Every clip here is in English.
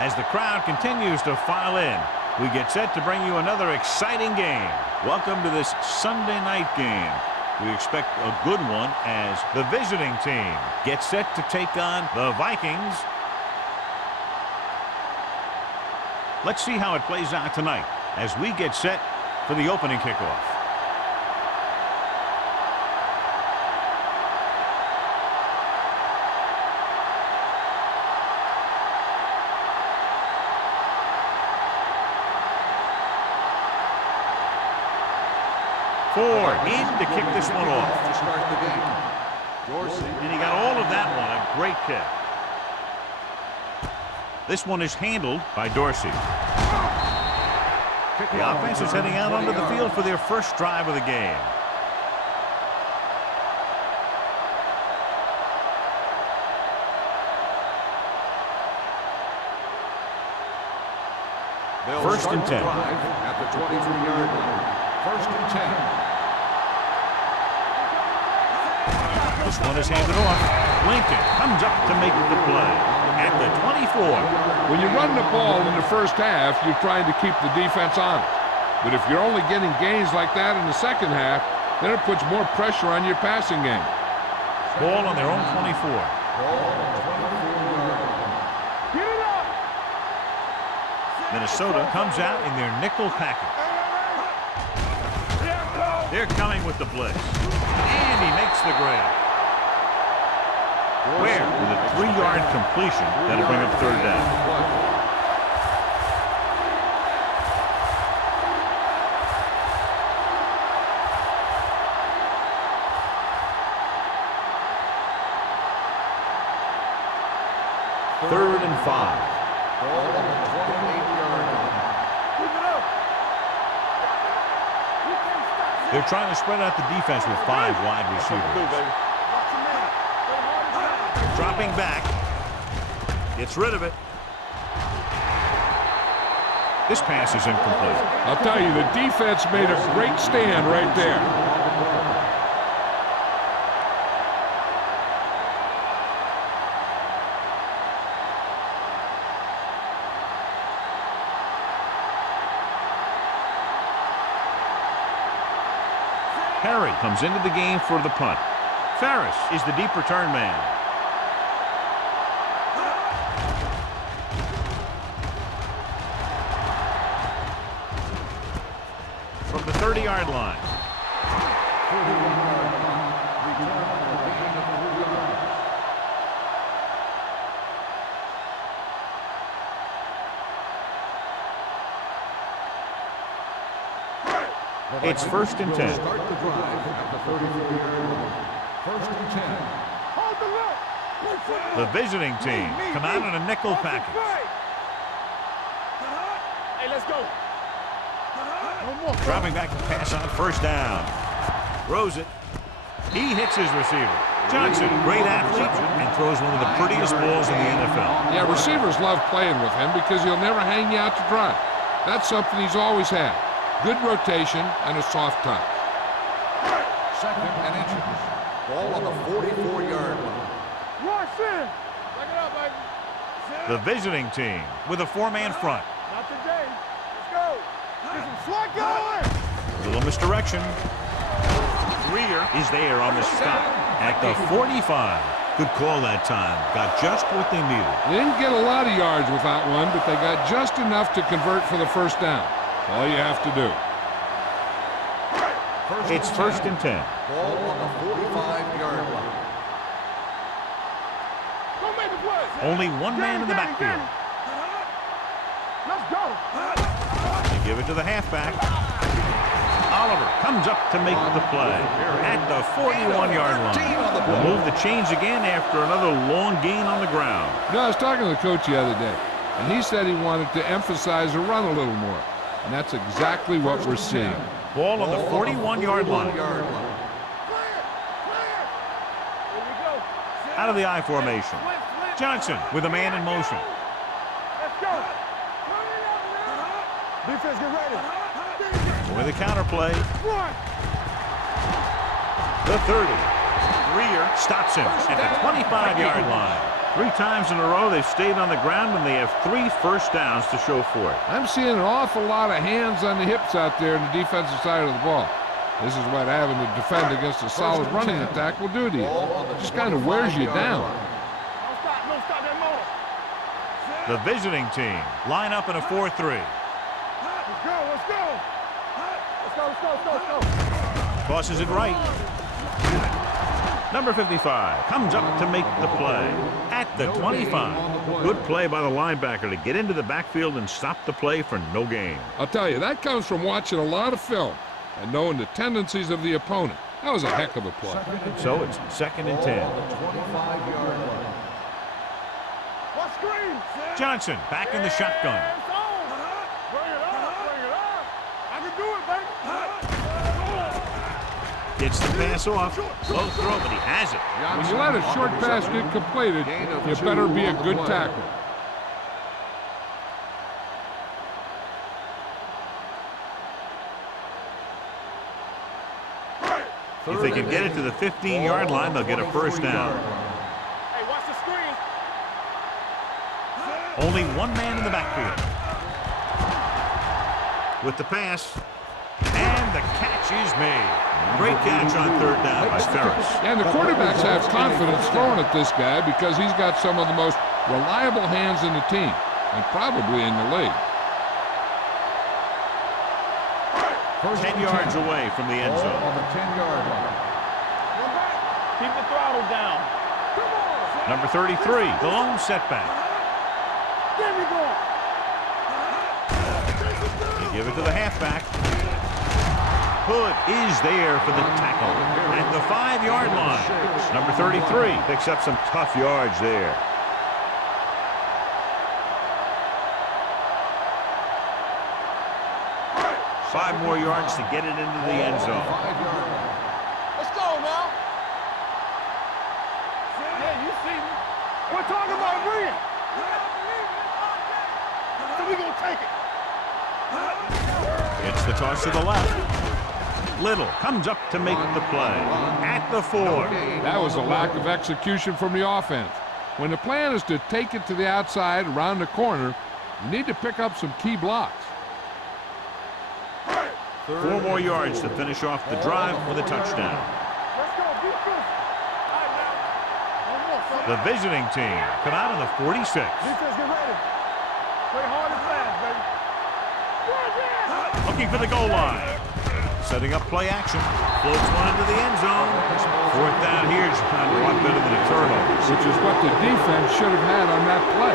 As the crowd continues to file in, we get set to bring you another exciting game. Welcome to this Sunday night game. We expect a good one as the visiting team gets set to take on the Vikings. Let's see how it plays out tonight as we get set for the opening kickoff. Ford in to kick this one off. To start the game. And he got all of that one. A great kick. This one is handled by Dorsey. The offense is heading out onto the field for their first drive of the game. First and 10. At the 23-yard line. First and 10. This one is handed off. Lincoln comes up to make the play at the 24. When you run the ball in the first half, you're trying to keep the defense honest. But if you're only getting gains like that in the second half, then it puts more pressure on your passing game. Ball on their own 24. Minnesota comes out in their nickel package. They're coming with the blitz. And he makes the grab. Where with a 3-yard completion, that'll bring up third down. Third and 5. They're trying to spread out the defense with 5 wide receivers. Dropping back. Gets rid of it. This pass is incomplete. I'll tell you, the defense made a great stand right there. Harry comes into the game for the punt. Ferris is the deep return man. From the 30-yard line. It's first and 10. Start the drive at the 34-yard line. First and 10. The visiting team come out in a nickel package. Hey, let's go. Dropping back to pass on first down. Throws it. He hits his receiver. Johnson, great athlete, and throws one of the prettiest balls in the NFL. Yeah, receivers love playing with him because he'll never hang you out to dry. That's something he's always had. Good rotation and a soft touch. Second and inches. Ball on the 44-yard line. The visiting team with a 4-man front. Not today. Let's go. Get some swat going. A little misdirection. Greer is there on the stop at the 45. Good call that time. Got just what they needed. They didn't get a lot of yards without one, but they got just enough to convert for the first down. That's all you have to do. It's first and 10. Ball on the 45-yard line. Only one man in the backfield. Let's go. They give it to the halfback. Oliver comes up to make the play at the 41-yard line. We'll move the chains again after another long gain on the ground. You know, I was talking to the coach the other day, and he said he wanted to emphasize the run a little more. And that's exactly what we're seeing. Ball on the 41-yard line. Out of the I formation. Johnson with a man in motion. Let's go. Defense, get ready. With a counter play. The 30. Greer stops him at the 25-yard line. 3 times in a row they've stayed on the ground, and they have 3 first downs to show for it. I'm seeing an awful lot of hands on the hips out there in the defensive side of the ball. This is what having to defend against a solid running attack will do to you. Just kind of wears you down. Don't stop that motor. The visiting team line up in a 4-3. Let's go, let's go. Let's go. Tosses it right. Number 55 comes up to make the play at the 25. Good play by the linebacker to get into the backfield and stop the play for no gain. I'll tell you, that comes from watching a lot of film and knowing the tendencies of the opponent. That was a heck of a play. So it's 2nd and 10. What screen? Johnson back in the shotgun. It's on. Bring it up. I can do it, baby. Gets the pass off. Low throw, but he has it. When you let a short pass get completed, you better be a good tackler. If they can get it to the 15-yard line, they'll get a first down. Hey, watch the screen. Only one man in the backfield. With the pass, and the catch is made. Great catch on 3rd down by Ferris. And the quarterbacks have confidence throwing at this guy because he's got some of the most reliable hands in the team, and probably in the league. 10 yards away from the end zone. On the 10-yard line. Keep the throttle down. Number 33, the lone setback. There we go. They give it to the halfback. Hood is there for the tackle at the 5-yard line. Number 33 picks up some tough yards there. Five more yards to get it into the end zone. Let's go now. Yeah, you see me. We're talking about bringing. So we're going to take it. It's the toss to the left. Little comes up to make the play at the 4. That was a lack of execution from the offense. When the plan is to take it to the outside around the corner, you need to pick up some key blocks. 4 more yards to finish off the drive with a touchdown. Let's go. Defense. All right, now. One more, son. The visiting team come out on the 46. Defense, get ready. Play hard and fast, baby. Looking for the goal line. Setting up play action. Floats one into the end zone. 4th down here is a lot better than a turnover. Which is what the defense should have had on that play.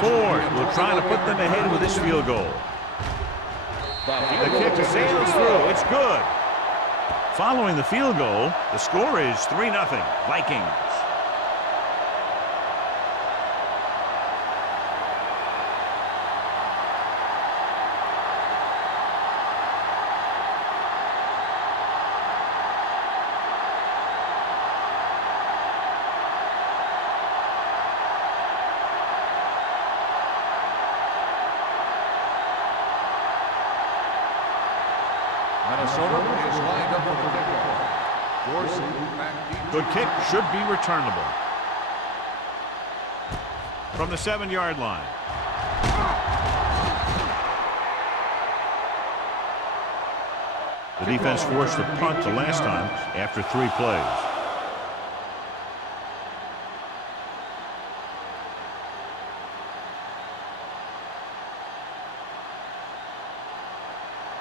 Ford will try to put them ahead with this field goal. The kick sails through. It's good. Following the field goal, the score is 3-0 Vikings. Minnesota is lined up for the kickoff. Dorsey back deep. Good kick should be returnable. From the 7-yard line. The defense forced the punt the last time after 3 plays.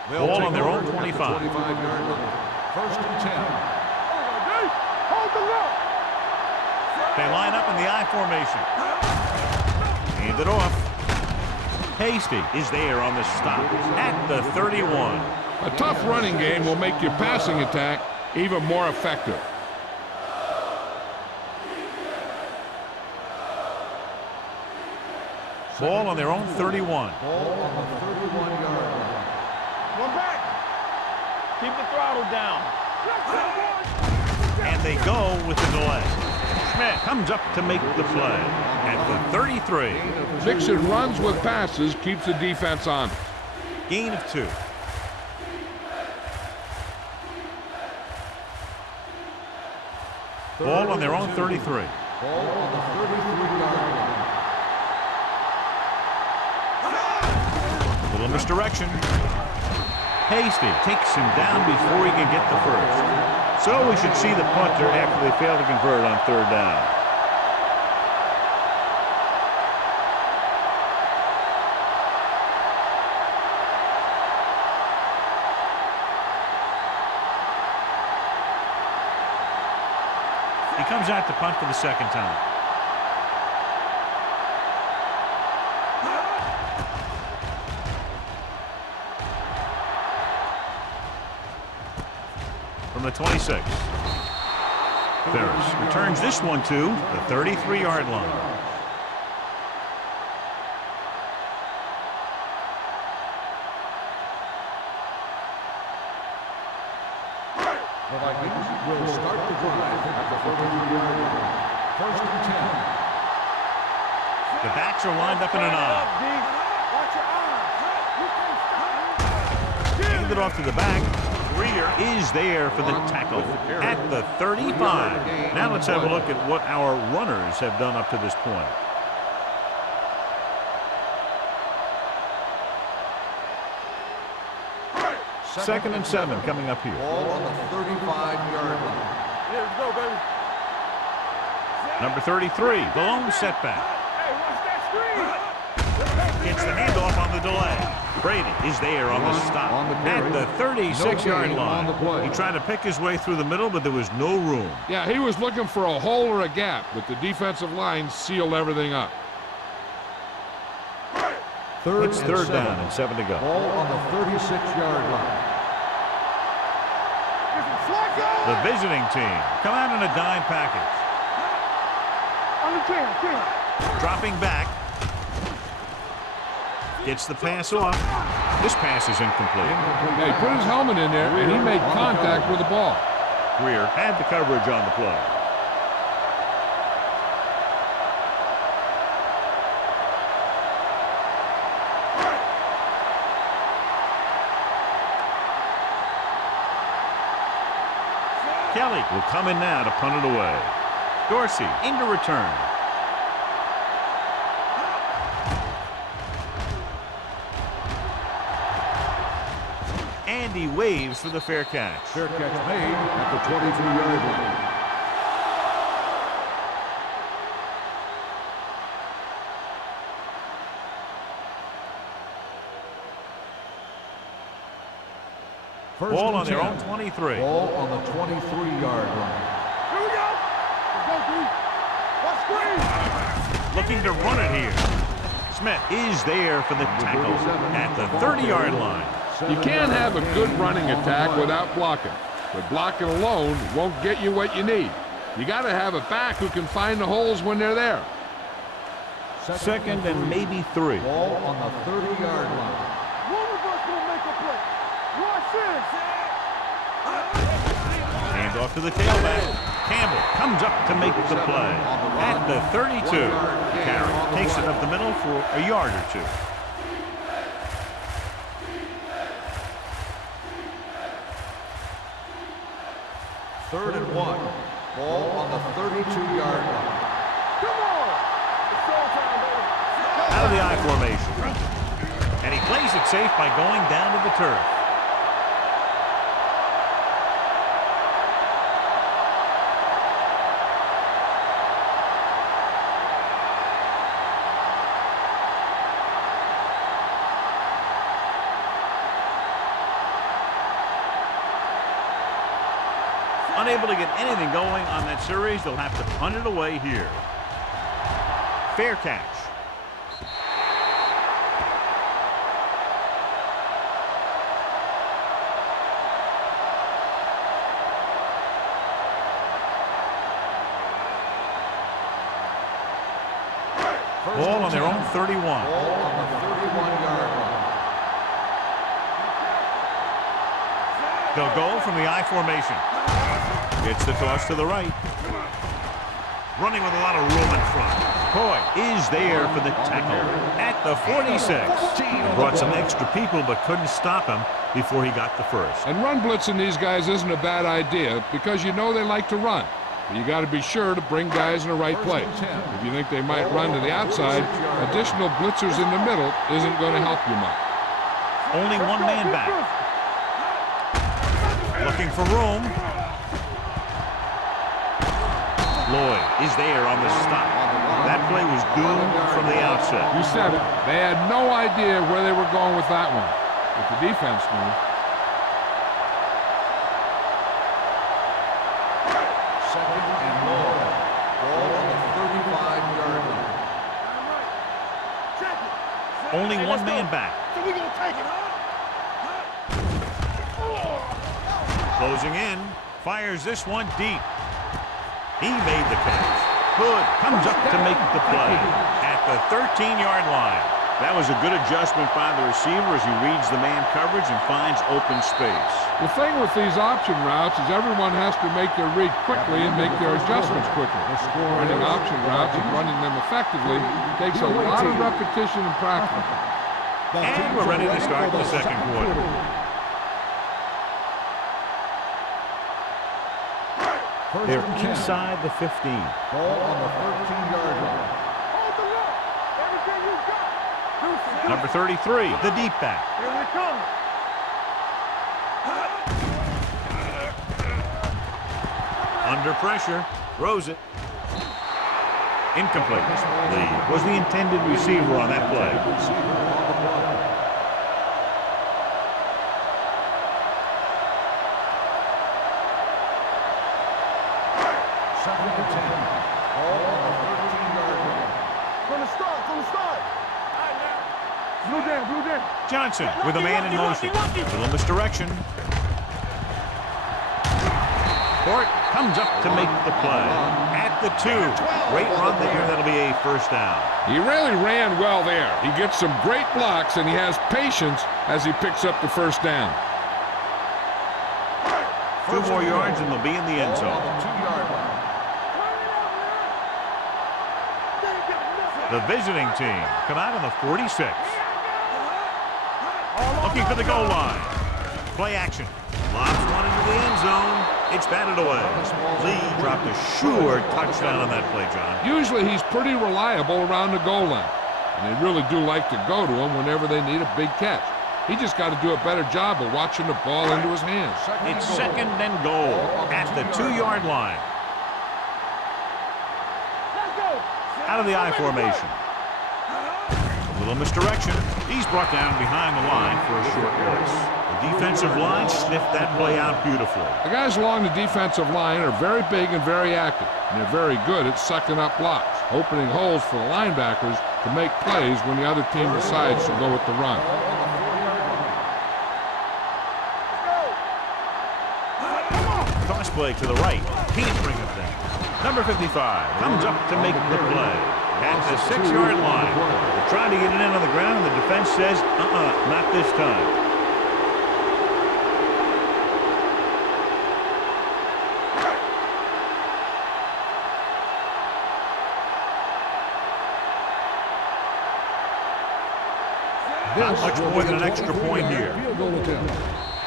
Ball on their own 25. 25-yard line. 1st and 10. Hold the look. They line up in the I formation. Hand it off. Hasty is there on the stop at the 31. A tough running game will make your passing attack even more effective. Ball on their own 31. Ball on the 31-yard line. One back. Keep the throttle down. And they go with the delay. Smith comes up to make the play at the 33. Mixing runs with passes keeps the defense on. Gain of 2. Ball on their own 33. Ball on the 33-yard line. Little misdirection. Hasty takes him down before he can get the first. So we should see the punter after they fail to convert on 3rd down. He comes out to punt for the 2nd time. From the 26. Ferris returns this one to the 33-yard line. The Vikings will start the drive at the 33-yard line. 1st and 10. The backs are lined up in an I. Hand it off to the back. Greer is there for the tackle at the 35. Now let's have a look at what our runners have done up to this point. Second and 7 coming up here. Ball on the 35-yard line. Here we go, baby. Number 33, the lone setback. Hey, watch that screen. Gets the handoff on the delay. Brady is there on the stop at the 36-yard line. He tried to pick his way through the middle, but there was no room. Yeah, he was looking for a hole or a gap, but the defensive line sealed everything up. It's 3rd down and 7 to go. Ball on the 36-yard line. The visiting team come out in a dime package. On the 10. Dropping back. Gets the pass off. This pass is incomplete. Yeah, he put his helmet in there, and he made contact with the ball. Greer had the coverage on the play. Kelly will come in now to punt it away. Dorsey into return. And he waves for the fair catch. Fair catch made at the 23-yard line. Ball on their own 23. Ball on the 23-yard line. Here we go. Let's go, D. Watch screen. Looking to run it here. Smith is there for the tackle at the 30-yard line. You can't have a good running attack without blocking. But blocking alone won't get you what you need. You got to have a back who can find the holes when they're there. 2nd and maybe 3. Ball on the 30-yard line. One of us will make a play. Watch this. Hand off to the tailback. Campbell comes up to make the play at the 32. Carey takes it up the middle for a yard or 2. Third and 1. Ball on the 32-yard line. Come on. It's showtime, baby. Out of the I formation. And he plays it safe by going down to the turf. Unable to get anything going on that series, they'll have to punt it away here. Fair catch. Ball on their own 31. Ball on the 31-yard line. They'll go from the I formation. It's the toss to the right. running with a lot of room in front. Coy is there for the tackle at the 46. Brought some extra people but couldn't stop him before he got the first. And run blitzing these guys isn't a bad idea because you know they like to run. But you got to be sure to bring guys in the right place. If you think they might run to the outside, additional blitzers in the middle isn't going to help you much. Only one man back. Looking for room. Lloyd is there on the stop. That play was doomed from the outset. You said it. They had no idea where they were going with that one. But the defense knew. Second and long. Ball on the 35-yard line. Only one man back. So we gonna take it, huh? Closing in. Fires this one deep. He made the catch. Hood comes up to make the play at the 13-yard line. That was a good adjustment by the receiver as he reads the man coverage and finds open space. The thing with these option routes is everyone has to make their read quickly and make their adjustments quickly. Running option routes and running them effectively takes a lot of repetition and practice. And we're ready to start the second quarter. They're inside the 15. Ball on the 13-yard line. Hold the look. Everything you got. Number 33, the deep back. Here we come. Under pressure, throws it. Incomplete. Lee was the intended receiver on that play. Second and 10. Ball on the 13-yard line. From the start. Blue down. Johnson with a man in motion. Little misdirection. Court comes up to make the play at the 2. Great run there. That'll be a first down. He really ran well there. He gets some great blocks and he has patience as he picks up the first down. 2 more yards and they'll be in the end Ball on zone. the 2-yard line. The visiting team come out on the 46. Looking for the goal line. Play action. Lobs one into the end zone. It's batted away. Lee dropped a sure touchdown on that play, John. Usually he's pretty reliable around the goal line. And they really do like to go to him whenever they need a big catch. He just got to do a better job of watching the ball into his hands. It's second and goal at the 2-yard line. Out of the I formation. A little misdirection. He's brought down behind the line for a short loss. The defensive line sniffed that play out beautifully. The guys along the defensive line are very big and very active. And they're very good at sucking up blocks, opening holes for the linebackers to make plays when the other team decides to go with the run. Toss play to the right. Can't bring it down. Number 55 comes up to make the play at the 6-yard line. They're trying to get it in on the ground, and the defense says, not this time. Not much more than an extra point here.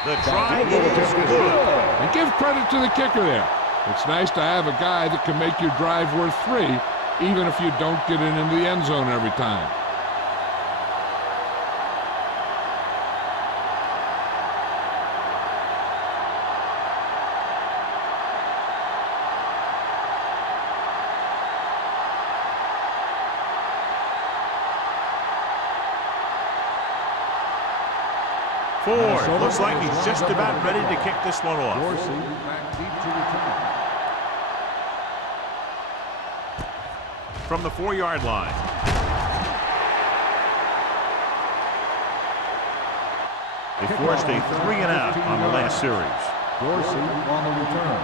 The try is good. And give credit to the kicker there. It's nice to have a guy that can make your drive worth 3, even if you don't get it into the end zone every time. Ford looks like he's just about ready to kick this one off. Back deep to return. From the 4-yard line. They forced a 3-and-out on the last series. Dorsey on the return.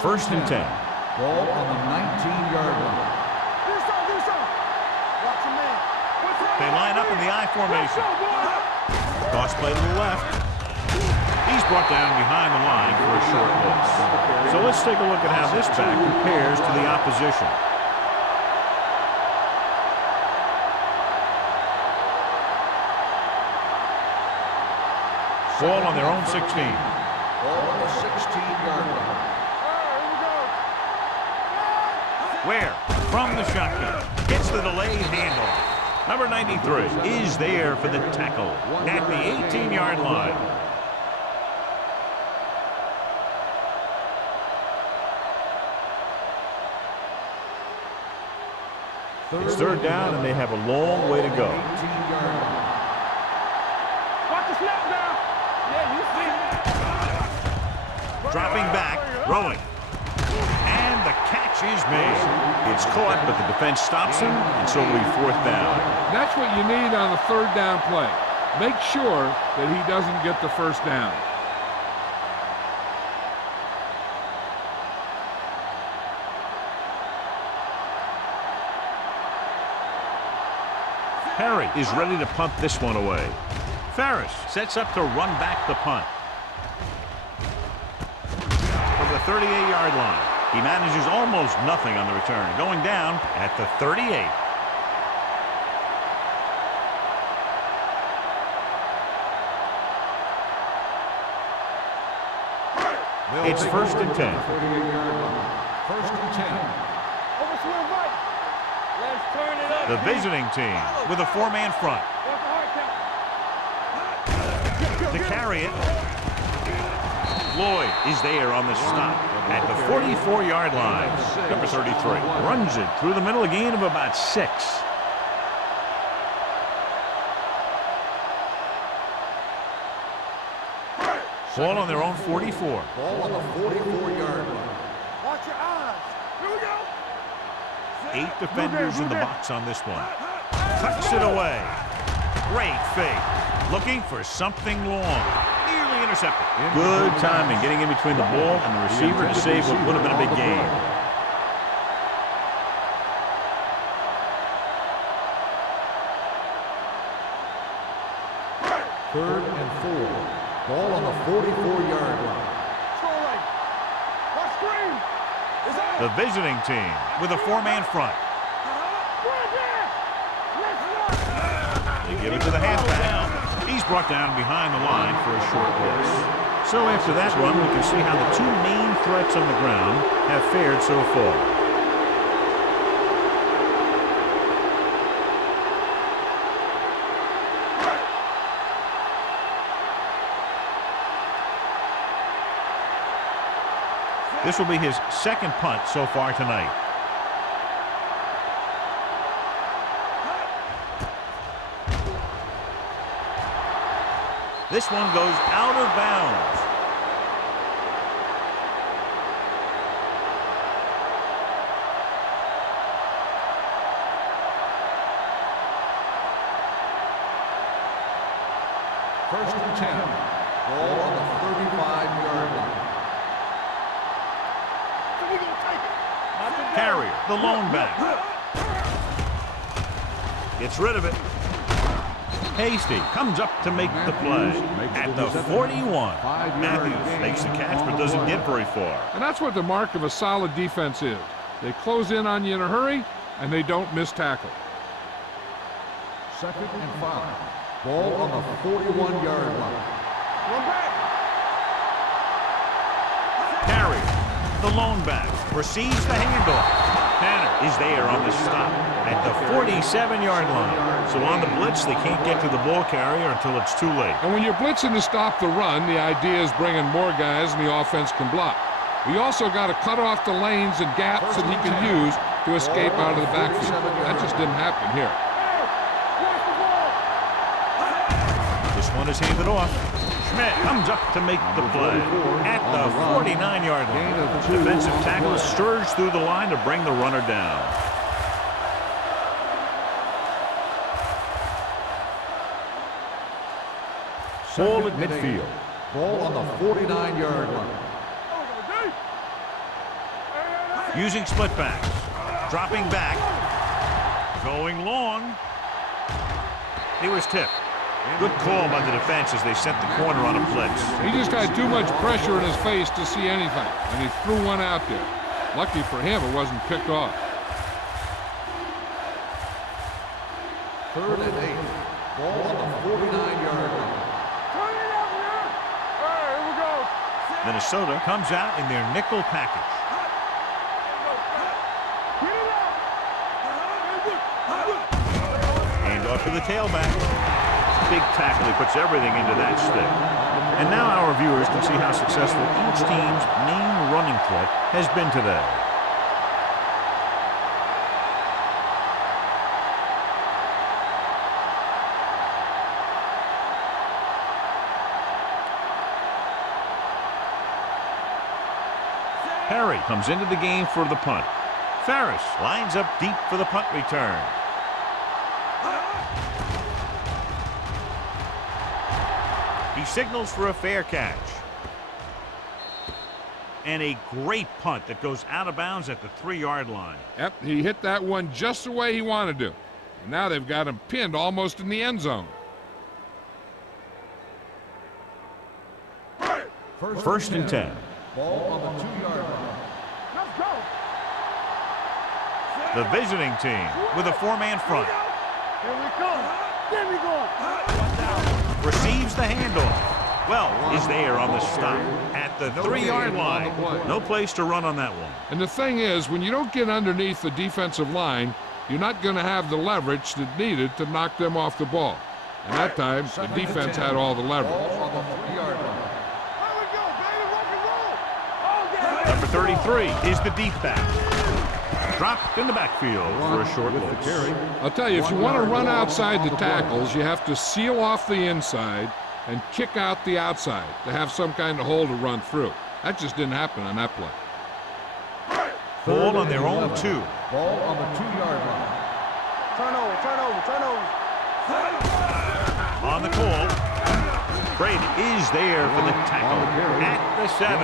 First and 10. Ball on the 19-yard line. Watch your man. They line up in the I formation. Toss play to the left. He's brought down behind the line for a short loss. So let's take a look at how this back compares to the opposition. Ball on their own 16. Ball on the 16-yard line. Where? From the shotgun. Gets the delayed handoff. Number 93 is there for the tackle at the 18-yard line. It's third down, and they have a long way to go. Watch the snap now. Yeah, you see. Dropping back, throwing. And the catch is made. It's caught, but the defense stops him, and so we fourth down. That's what you need on a third down play. Make sure that he doesn't get the first down. Perry is ready to punt this one away. Ferris sets up to run back the punt. From the 38-yard line, he manages almost nothing on the return, going down at the 38. It's first and 10. First and 10. Overswing right. Let's turn it up. The visiting team with a four-man front. Watch the hard count. To carry it, Lloyd is there on the stop at the 44-yard line. Number 33 runs it through the middle, a gain of about 6. Ball on their own 44. Ball on the 44-yard line. Watch your eyes. Here we go. 8 defenders in the box on this one. Tucks it away. Great fake. Looking for something long. Nearly intercepted. Good timing getting in between the ball and the receiver to save what would have been a big gain. Third and 4. Ball on the 44-yard line. Control right. Watch screen. Is that The visiting team with a four-man front. right there? Let's go. They give it to the halfback. He's brought down behind the line for a short loss. So after that run, we can see how the two main threats on the ground have fared so far. This will be his second punt so far tonight. This one goes out of bounds. First and 10. Ball on the 35-yard line. We gonna take it. Carrier, the lone back. Gets rid of it. Hasty comes up to make the play at the 41. Matthews makes the catch but doesn't get very far. And that's what the mark of a solid defense is. They close in on you in a hurry, and they don't miss tackle. Second and 5. Ball on the 41-yard line. One back. Carrier, the lone back, receives the handoff. Tanner is there on the stop at the 47-yard line. So on the blitz, they can't get to the ball carrier until it's too late. And when you're blitzing to stop the run, the idea is bringing more guys and the offense can block. We also got to cut off the lanes and gaps that he can use to escape out of the backfield. That just didn't happen here. Watch the ball. This one is handed off. Schmidt comes up to make the play at the 49-yard line. Defensive tackle stirs through the line to bring the runner down. Ball at midfield. Ball on the 49-yard line. Using split backs. Dropping back. Going long. He was tipped. Good call by the defense as they sent the corner on a blitz. He just had too much pressure in his face to see anything, and he threw one out there. Lucky for him, it wasn't picked off. 3rd and 8. Ball on the 49-yard line. Turn it up, man. All right, here we go. Minnesota comes out in their nickel package. Get it up. Hand off to the tailback. Big tackle. He puts everything into that stick. And now our viewers can see how successful each team's main running threat has been today. Perry comes into the game for the punt. Ferris lines up deep for the punt return. He signals for a fair catch. And a great punt that goes out of bounds at the 3-yard line. Yep, he hit that one just the way he wanted to. And now they've got him pinned almost in the end zone. First and 10. Ball on the 2-yard line. Let's go. The visiting team with a 4-man front. Here we come. There we go. Receives the handoff. Well, is there on the stop at the 3-yard line. No place to run on that one. And the thing is, when you don't get underneath the defensive line, you're not going to have the leverage that's needed to knock them off the ball. And that time, the defense had all the leverage. Ball on the 3-yard line. Here we go, baby. Rock and roll. Oh, yeah. Number 33 is the deep back. Dropped in the backfield for a short loss. I'll tell you, if you want to run outside the tackles, you have to seal off the inside and kick out the outside to have some kind of hole to run through. That just didn't happen on that play. Ball on their own 2. Ball on the 2-yard line. Turn over, turn over, turn over. On the call. Brady is there for the tackle at the 7.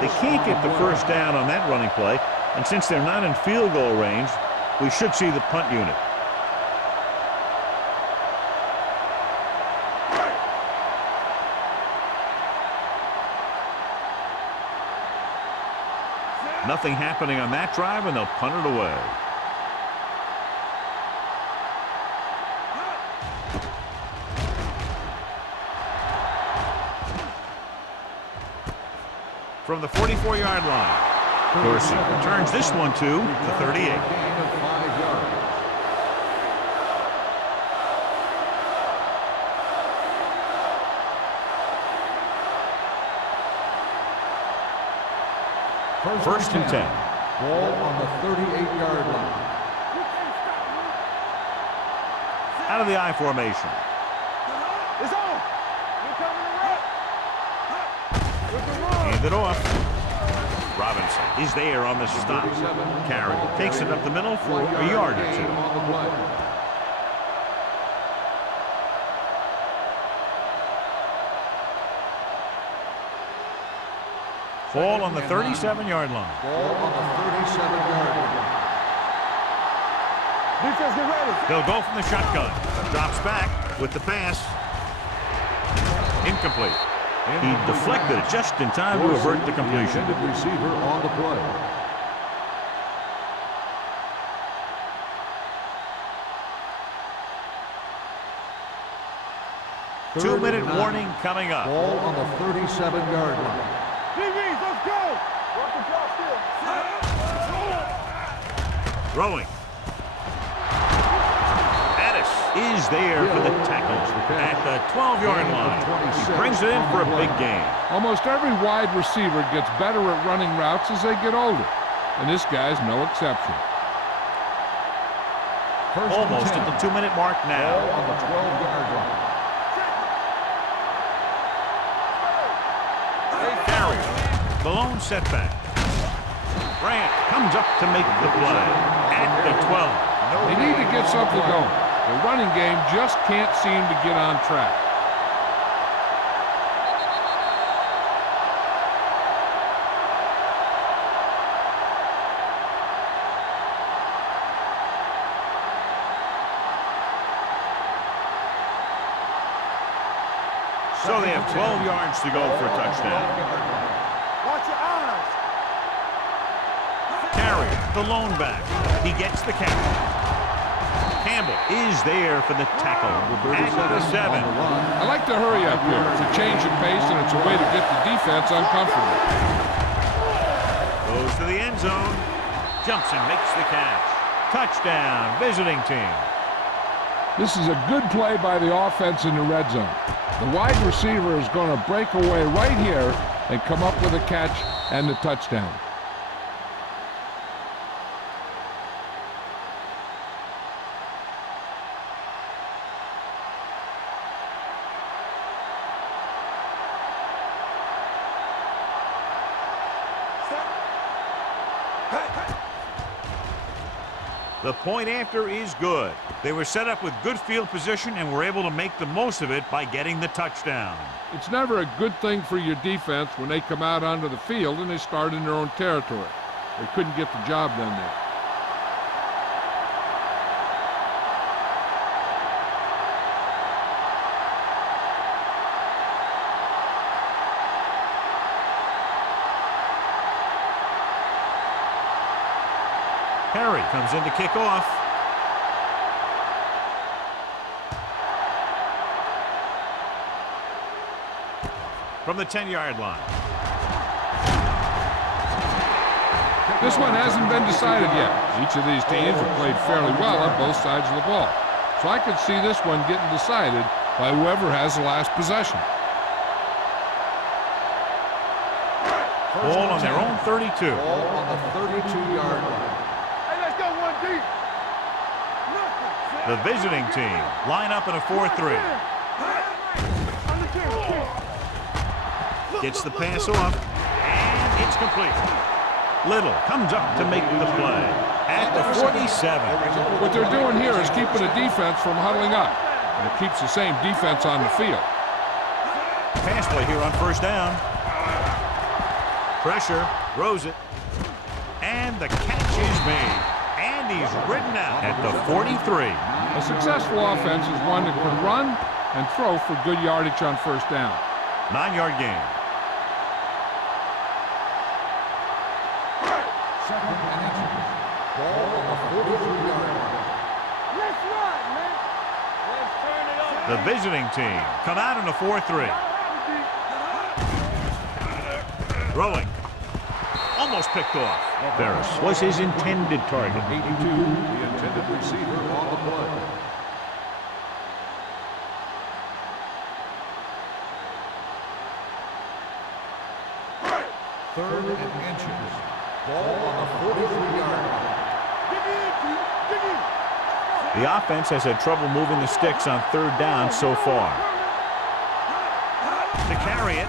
They can't get the first down on that running play, and since they're not in field goal range, we should see the punt unit. Nothing happening on that drive, and they'll punt it away. From the 44-yard line, Dorsey returns this one to the 38. Gain of 5 yards. First and 10. Ball on the 38-yard line. Out of the I formation. It's on. Here coming the rep. With the run. Hand it off. Robinson is there on the stop. Carey takes it up the middle for a yard or Gain 2. on the play. Ball on the 37-yard line. Ball on the 37-yard line. Defense, get ready. They'll go from the shotgun. Drops back with the pass. Incomplete. He deflected it just in time to avert the completion. Intended receiver on the play. Two-minute 3rd and 9. warning coming up. Ball on the 37-yard line. DBs, let's go. Rock the drop still. Throwing. Addis is there for the tackle at the 12-yard line. He brings it in for a big gain. Almost every wide receiver gets better at running routes as they get older, and this guy's no exception. Almost at the 2-minute mark Ball now. on the 12-yard line. Carey, the lone setback. Grant comes up to make the play at the 12. They need to get something going. The running game just can't seem to get on track. So they have 12 yards to go for a touchdown. Watch your eyes. Carry, the lone back. He gets the catch. Campbell is there for the tackle at the 7. I like to hurry up here. It's a change of pace, and it's a way to get the defense uncomfortable. Goes to the end zone. Jumps and makes the catch. Touchdown, visiting team. This is a good play by the offense in the red zone. The wide receiver is going to break away right here and come up with a catch and the touchdown. The point after is good. They were set up with good field position and were able to make the most of it by getting the touchdown. It's never a good thing for your defense when they come out onto the field and they start in their own territory. They couldn't get the job done there. Perry comes in to kick off. From the 10-yard line. This one hasn't been decided yet. Each of these teams have played fairly well on both sides of the ball. So I could see this one getting decided by whoever has the last possession. Ball on their own 32. Ball on the 32-yard line. Hey, let's go one deep. The visiting team line up in a 4-3. Gets the pass off, and it's complete. Little comes up to make the play at the 47. What they're doing here is keeping the defense from huddling up. And it keeps the same defense on the field. Pass play here on first down. Pressure, throws it, and the catch is made. And he's ridden out at the 43. A successful offense is one that can run and throw for good yardage on first down. 9-yard gain. Second and inches. Ball on the 43-yard line. Let's run, man. Let's turn it up. The visiting team come out in a 4-3. Throwing. Almost picked off. Ferris was his intended target. 82, the intended receiver on the play. Third and inches. Ball on the 43-yard line. The offense has had trouble moving the sticks on third down so far. To carry it.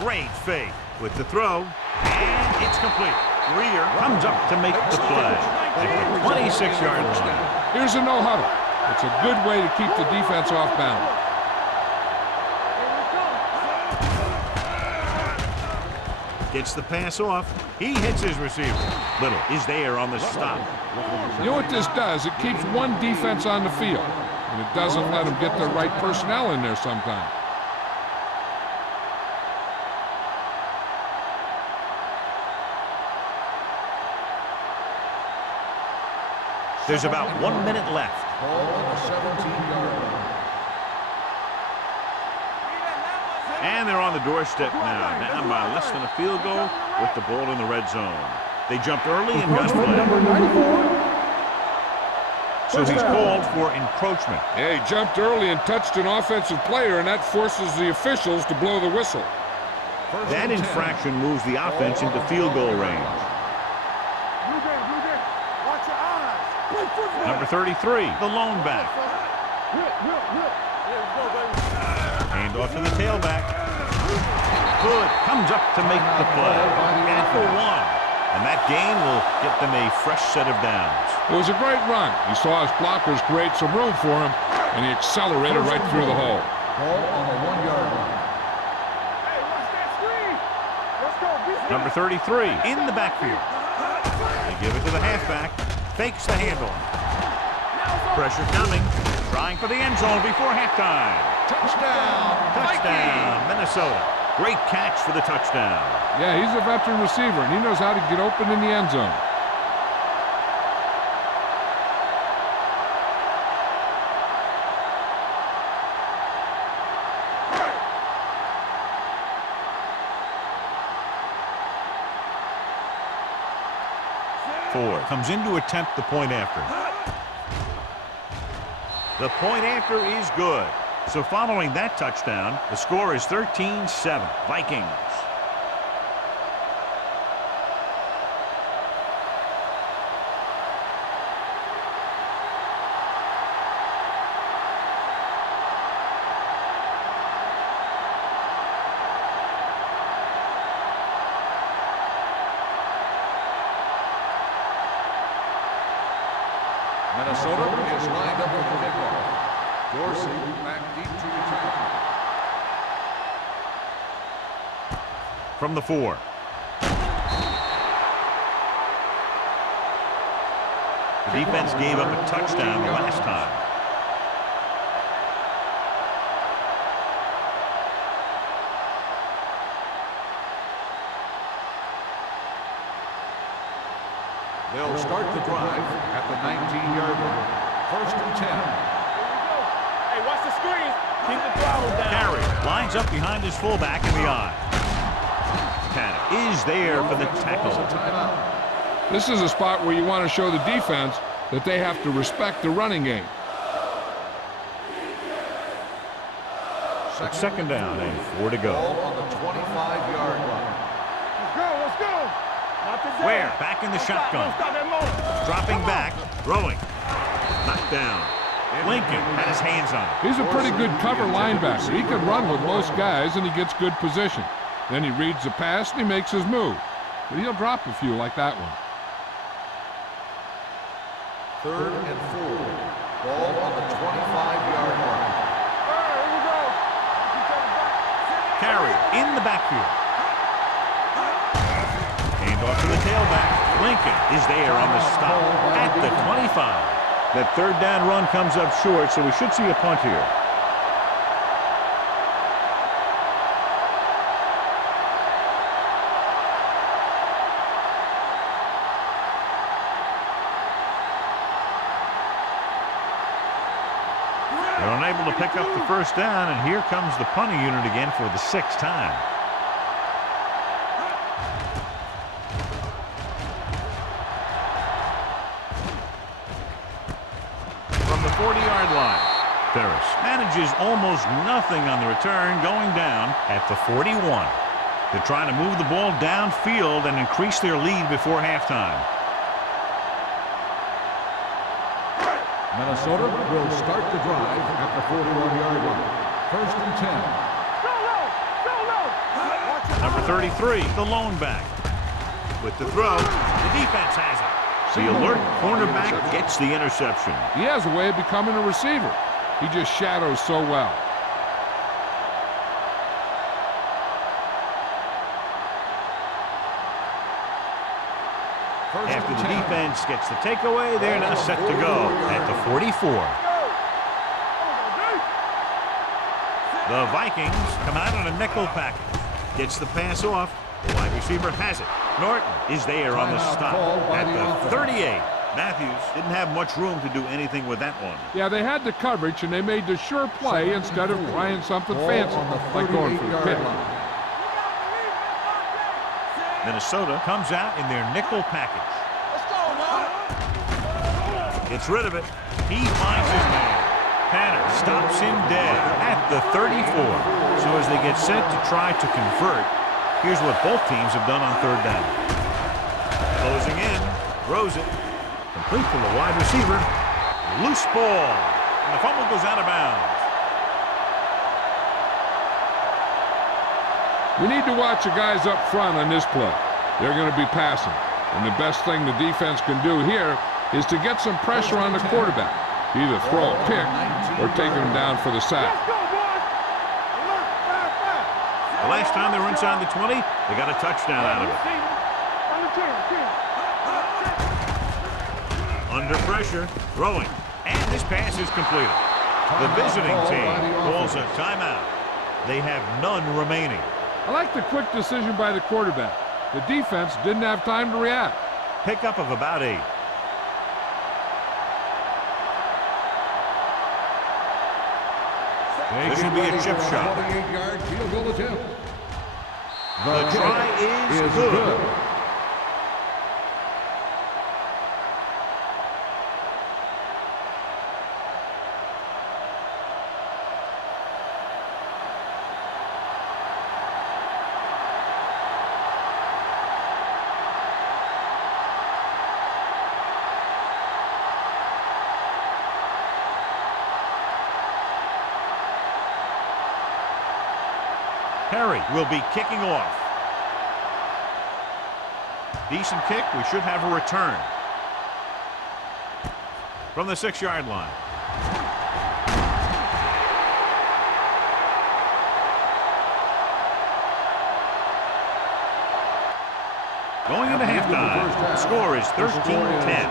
Great fake with the throw. And it's complete. Greer comes up to make the play at the 26-yard line. Here's a no huddle. It's a good way to keep the defense off balance. Gets the pass off. He hits his receiver. Little is there on the stop. You know what this does? It keeps one defense on the field, and it doesn't let them get the right personnel in there sometimes. There's about 1 minute left. Ball on the 17-yard line. And they're on the doorstep now. Down by less than a field goal with the ball in the red zone. They jumped early and got flagged. So he's called for encroachment. Yeah, he jumped early and touched an offensive player, and that forces the officials to blow the whistle. That infraction moves the offense into field goal range. Watch your eyes. Number 33, the lone back. Hand off to the tailback. Good. Comes up to make the play at the 1. And that gain will get them a fresh set of downs. It was a great run. He saw his blockers create some room for him, and he accelerated right through the hole. Ball on the 1-yard line. Hey, watch that screen. Let's go. Number 33 in the backfield. They give it to the halfback. Fakes the handle. Pressure coming. Trying for the end zone before halftime. Touchdown. Touchdown, Minnesota. Great catch for the touchdown. Yeah, he's a veteran receiver, and he knows how to get open in the end zone. Ford comes in to attempt the point after. The point after is good. So following that touchdown, the score is 13-7. Vikings. Minnesota is lined up for the kickoff. Dorsey back deep to return. From the 4. The defense gave up a touchdown the last time. They'll start the drive at the 19-yard line. 1st and 10. Hey, watch the screen. Keep the throttle down. Carey lines up behind his fullback in the eye. Tanner is there for the tackle. Timeout. This is a spot where you want to show the defense that they have to respect the running game. It's second down and 4 to go. Ball on the 25-yard line. Let's go, let's go. Not today. Ware back in the shotgun. Don't stop that motor. Dropping back, throwing. Knocked down. Lincoln had his hands on it. He's a pretty good cover linebacker. He can run with most guys, and he gets good position. Then he reads the pass, and he makes his move. But he'll drop a few like that one. 3rd and 4. Ball on the 25-yard line. Here we go. Carey in the backfield. Hand off to the tailback. Lincoln is there on the stop at the 25. That third down run comes up short, so we should see a punt here. They're unable to pick up the first down, and here comes the punting unit again for the 6th time. From the 40-yard line, Ferris manages almost nothing on the return, going down at the 41. They're trying to move the ball downfield and increase their lead before halftime. Minnesota will start the drive at the 41-yard line. 1st and 10. Go low, go low. Watch it. Number 33, the lone back. With the throw, the defense has it. The alert cornerback gets the interception. He has a way of becoming a receiver. He just shadows so well. After the defense gets the takeaway, they're now set to go at the 44. The Vikings come out on a nickel package. Gets the pass off. The wide receiver has it. Norton is there on the stop at the 38. Matthews didn't have much room to do anything with that one. Yeah, they had the coverage, and they made the sure play instead of trying something fancy, like going for the pick. Minnesota comes out in their nickel package. Let's go, man. Gets rid of it. He finds his man. Tanner stops him dead at the 34. So as they get set to try to convert, here's what both teams have done on third down. Closing in, throws it. Complete to the wide receiver. Loose ball. And the fumble goes out of bounds. We need to watch the guys up front on this play. They're going to be passing. And the best thing the defense can do here is to get some pressure on the quarterback. Either throw a pick or take him down for the sack. Let's go, boys. Alert, fast, fast. The last time they were inside the 20, they got a touchdown out of it. On the 10, 10. Under pressure, throwing. And this pass is completed. The visiting team calls a timeout. They have none remaining. I like the quick decision by the quarterback. The defense didn't have time to react. Pickup of about 8. This will be a chip shot. 28-yard field goal attempt. The try is good. Perry will be kicking off. Decent kick. We should have a return. From the 6-yard line. Going into halftime. The score is 13-10.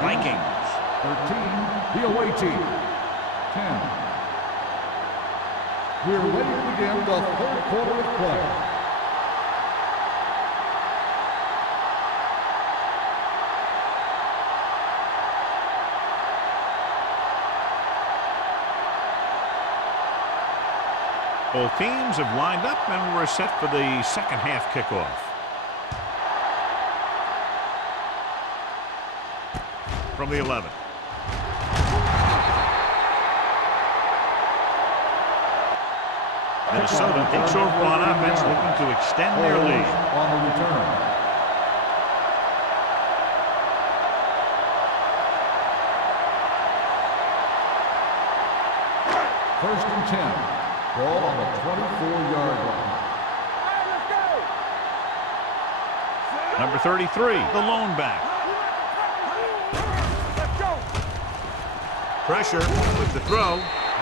Vikings. 13, the away team. 10. We're ready to begin the third quarter of play. Both teams have lined up and we're set for the second half kickoff. From the 11. Minnesota takes over on offense, looking to extend their lead. On the return. First and 10. Ball on the 24-yard line. Number 33, the lone back. Pressure with the throw.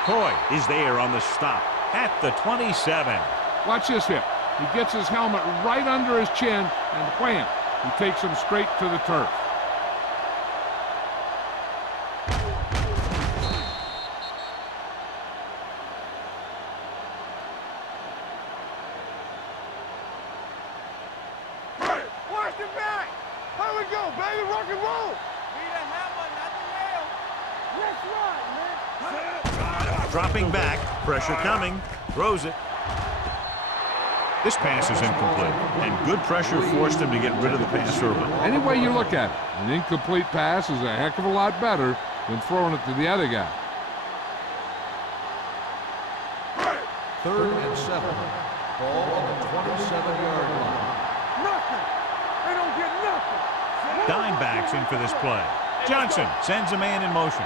McCoy is there on the stop at the 27. Watch this hit. He gets his helmet right under his chin, and wham, he takes him straight to the turf. Watch the back. Here we go, baby. Rock and roll. Be the hammer, not the nail. Let's run, man. Dropping back, pressure coming, throws it. This pass is incomplete, and good pressure forced him to get rid of the pass early. Any way you look at it, an incomplete pass is a heck of a lot better than throwing it to the other guy. Third and 7. Ball on the 27-yard line. Nothing. They don't get nothing. Dime backs in for this play. Johnson sends a man in motion.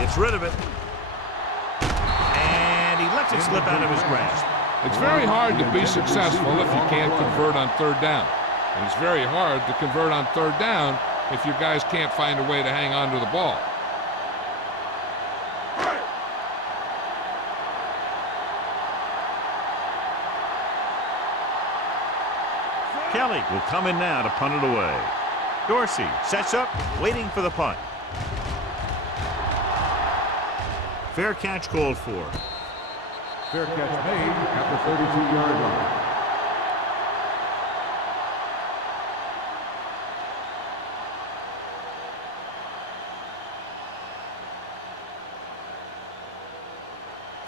Gets rid of it. And he lets it slip out of his grasp. It's very hard to be successful if you can't convert on third down. And it's very hard to convert on third down if your guys can't find a way to hang on to the ball. Kelly will come in now to punt it away. Dorsey sets up, waiting for the punt. Fair catch called for. Fair catch made at the 32-yard line.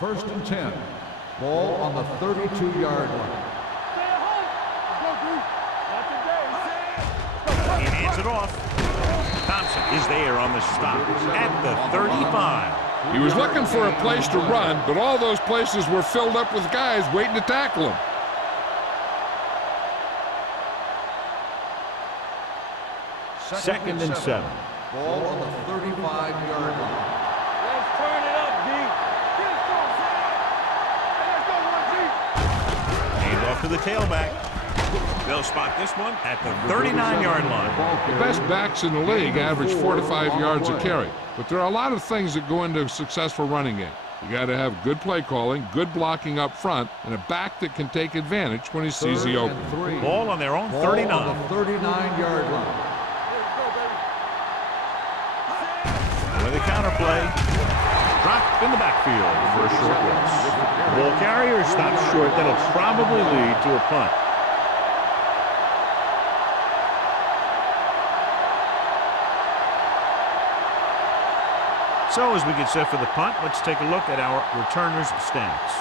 First and 10. Ball on the 32-yard line. He hands it off. Thompson is there on the stop at the 35. He was looking for a place to run, but all those places were filled up with guys waiting to tackle him. Second and 7. Ball on the 35-yard line. Let's turn it up, D. Get it from Let's go, 1G. Hand off to the tailback. They'll spot this one at the 39-yard line. The best backs in the league average 4 to 5 yards a carry. But there are a lot of things that go into a successful running game. You got to have good play calling, good blocking up front, and a back that can take advantage when he sees the opening. Ball on their own 39. On the 39-yard line. counter play. Dropped in the backfield for a short loss. The ball carrier stops short. That'll probably lead to a punt. So as we get set for the punt, let's take a look at our returners' stats.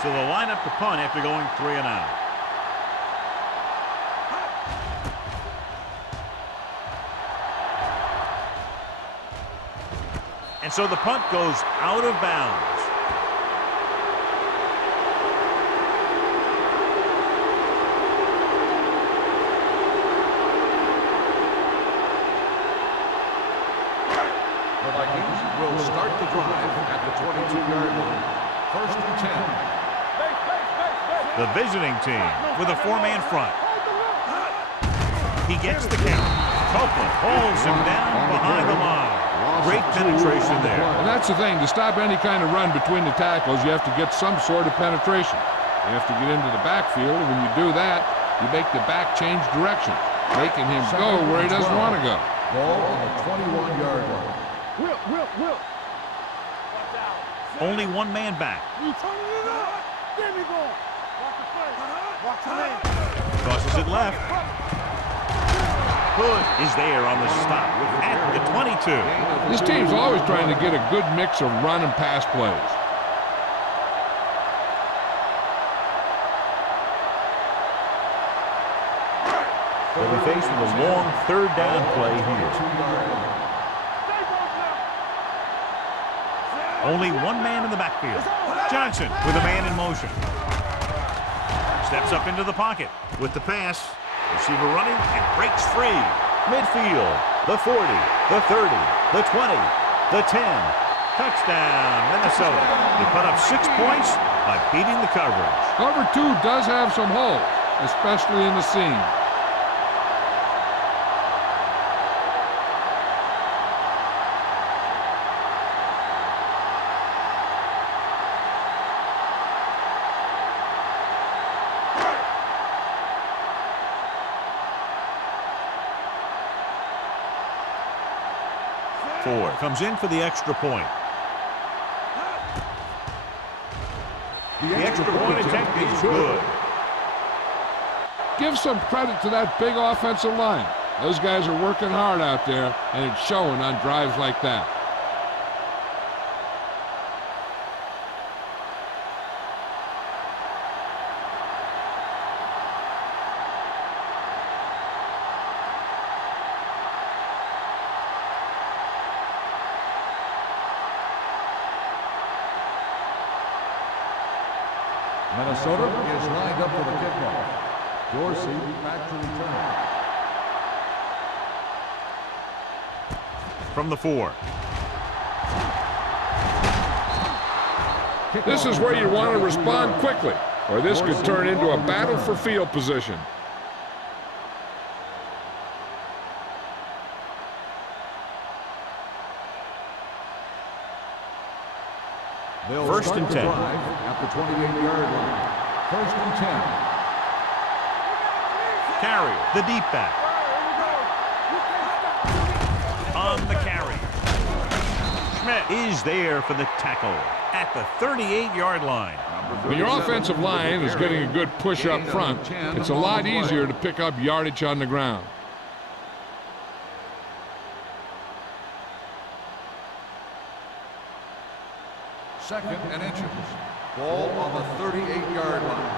So they'll line up the punt after going 3 and out. And so the punt goes out of bounds. The Vikings will start the drive at the 22-yard line. First and 10. The visiting team with a 4-man front. He gets the count. Copeland holds him down behind the line. Great penetration there. And that's the thing. To stop any kind of run between the tackles, you have to get some sort of penetration. You have to get into the backfield, and when you do that, you make the back change direction, making him go where he doesn't want to go. Ball on the 21-yard line. Will. Only one man back. You turning it up. There we go. Watch the face. Watch the leg. Tosses it left. Hood is there on the stop at the 22. This team's always trying to get a good mix of run and pass plays. They'll be faced with a long 3rd down play here. Only one man in the backfield. Johnson with a man in motion. Steps up into the pocket with the pass. Receiver running and breaks free. Midfield, the 40, the 30, the 20, the 10. Touchdown, Minnesota. They put up 6 points by beating the coverage. Cover 2 does have some holes, especially in the seam. Ford comes in for the extra point. The extra point attempt is good. Give some credit to that big offensive line. Those guys are working hard out there, and it's showing on drives like that. Minnesota is lined up for the kickoff. Dorsey back to return. From the 4. This is where you want to respond quickly, or this could turn into a battle for field position. First and 10. At the 28-yard line. First and 10. Carrier, the deep back. On the carry. Schmidt is there for the tackle at the 38-yard line. When your offensive line is getting a good push up front, it's a lot easier to pick up yardage on the ground. Second and inches. Ball on the 38-yard line.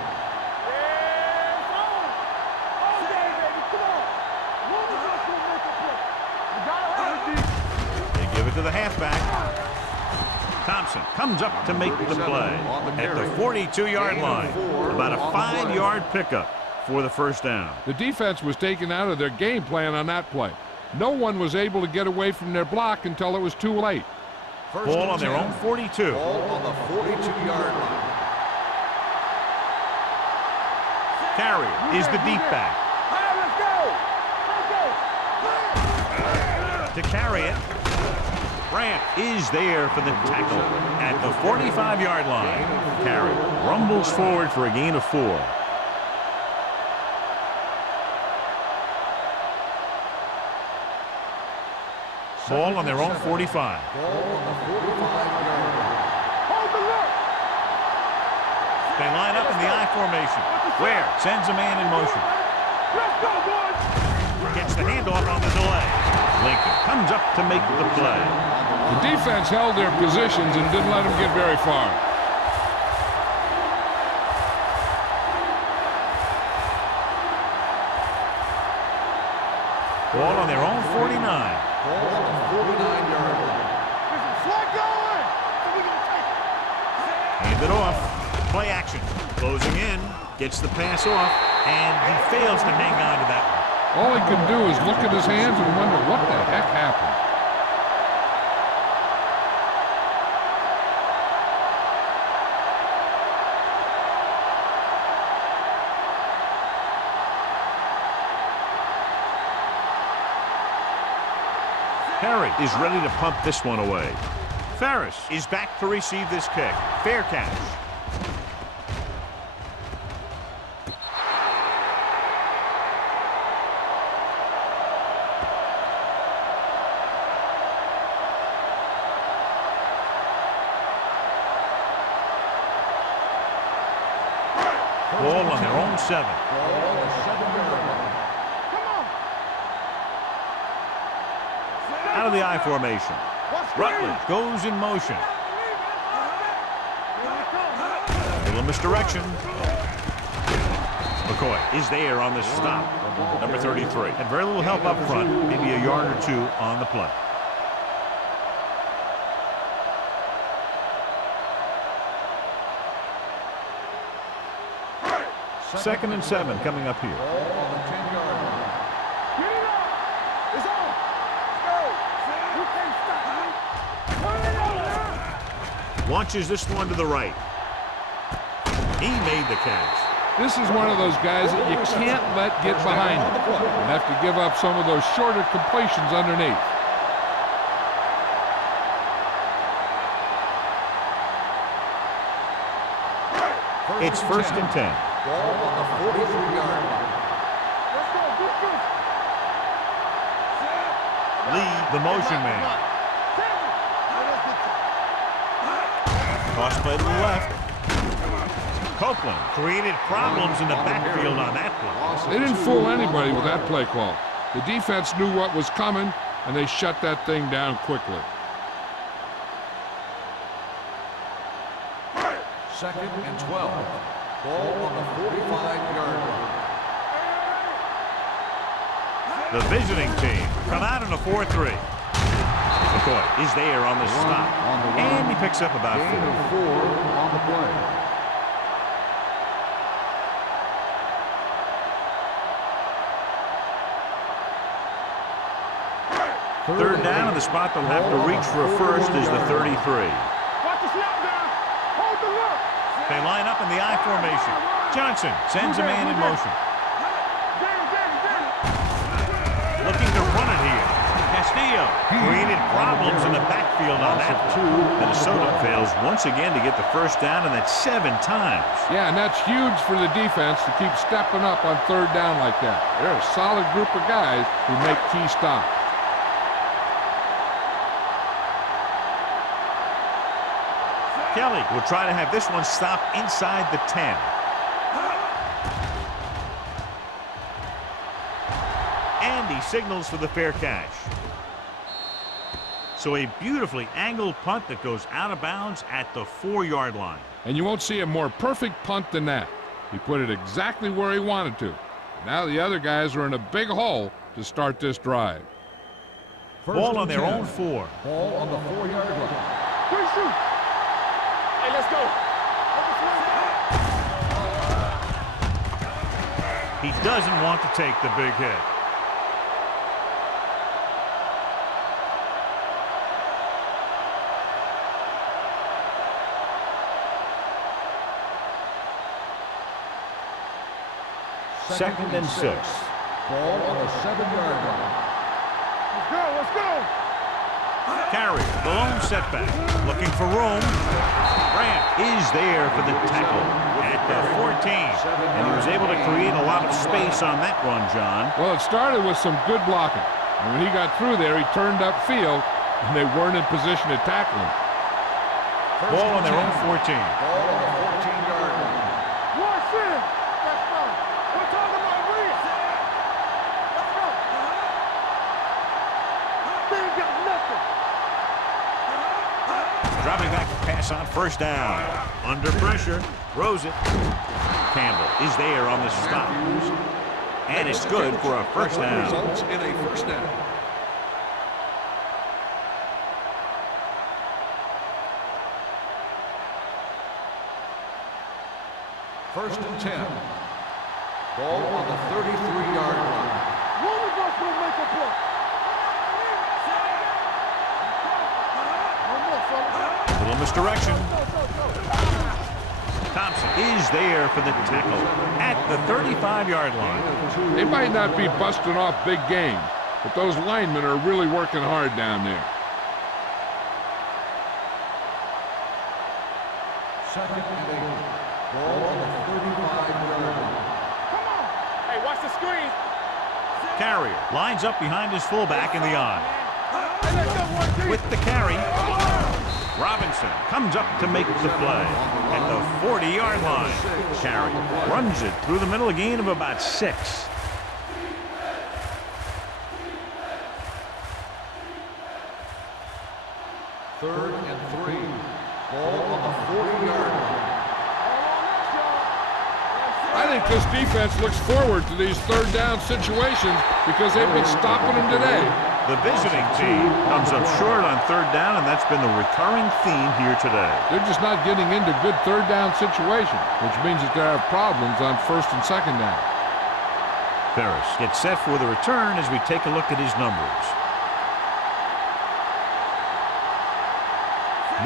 They give it to the halfback. Thompson comes up to make the play at the 42-yard line. About a 5-yard pickup for the first down. The defense was taken out of their game plan on that play. No one was able to get away from their block until it was too late. Ball on their own 42. Ball on the 42-yard line. Carrier is the deep back. To carry it. Grant is there for the tackle at the 45-yard line. Carrier rumbles forward for a gain of 4. Ball on their own 45. Ball on the 45-yard line. Hold the look. They line up in the I formation. Ware sends a man in motion. Let's go, boys. Gets the handoff on the delay. Lincoln comes up to make the play. The defense held their positions and didn't let them get very far. Ball on their own 49. Ball on the 49-yard line. Flag going. So we gonna take it. Hand it off. Play action. Closing in. Gets the pass off. And he fails to hang on to that one. All he can do is look at his hands and wonder what the heck happened. Perry is ready to pump this one away. Ferris is back to receive this kick. Fair catch. Ball on their own 7. Ball on the 7-yard line. Come on. Out of the I formation. Rutledge goes in motion. Little misdirection. McCoy is there on the stop. Number 33. Had very little help up front. Maybe a yard or two on the play. Second and 7 coming up here. Ball on the 10-yard line. Get it up. It's on. Go. You can't stop. Turn it over. Launches this one to the right. He made the catch. This is one of those guys that you can't let get behind you. You have to give up some of those shorter completions underneath. It's first and 10. Ball on the 43-yard line. Let's go. Defense. Lee, the motion man. Toss play to the left. Copeland created problems in the backfield on that play. They didn't fool anybody with that play call. The defense knew what was coming, and they shut that thing down quickly. Second and 12. Ball on the 45-yard line. The visiting team come out in a 4-3. McCoy is there on the stop. And he picks up about 4. 4 on the play. Third down, and the spot they'll have to reach for a first is the 33. Watch the snap down. Hold the look. They line up in the I formation. Johnson sends a man in motion. Looking to run it here. Castillo created problems in the backfield on that two. Minnesota fails once again to get the first down, and that's 7 times. Yeah, and that's huge for the defense to keep stepping up on third down like that. They're a solid group of guys who make key stops. Kelly will try to have this one stop inside the 10. And he signals for the fair catch. So a beautifully angled punt that goes out of bounds at the 4-yard line. And you won't see a more perfect punt than that. He put it exactly where he wanted to. Now the other guys are in a big hole to start this drive. Ball on their own 4. Ball on the 4-yard line. Quick shoot. Hey, let's go. He doesn't want to take the big hit. Second and 6. Ball on the 7-yard line. Let's go. Let's go. Carry the lone setback. Looking for room. Grant is there for the tackle at the 14. And he was able to create a lot of space on that run, John. Well, it started with some good blocking. And when he got through there, he turned upfield, and they weren't in position to tackle him. Ball on their own 14. Ball on the 14-yard line. Watch it. Let's go. We're talking about real. Let's go. They ain't got nothing. Dropping back to pass on first down. Under pressure. Throws it. Campbell is there on the stop. And it's good for a first down. Results in a first down. First and 10. Ball on the 33-yard line. One of us will make a play. No more, fellas. Little misdirection. Go. Thompson is there for the tackle at the 35-yard line. They might not be busting off big games, but those linemen are really working hard down there. Second and 8. Ball on the 35-yard line. Come on. Hey, watch the screen. Carrier lines up behind his fullback in the eye. Hey, let's go, one team. With the carry, Robinson comes up to make the play at the 40-yard line. Carrier runs it through the middle, a gain of about 6. Third and 3. Ball on the 40-yard line. I think this defense looks forward to these third down situations because they've been stopping them today. The visiting team comes up short on third down, and that's been the recurring theme here today. They're just not getting into good third down situations, which means that they have problems on first and second down. Ferris gets set for the return as we take a look at his numbers.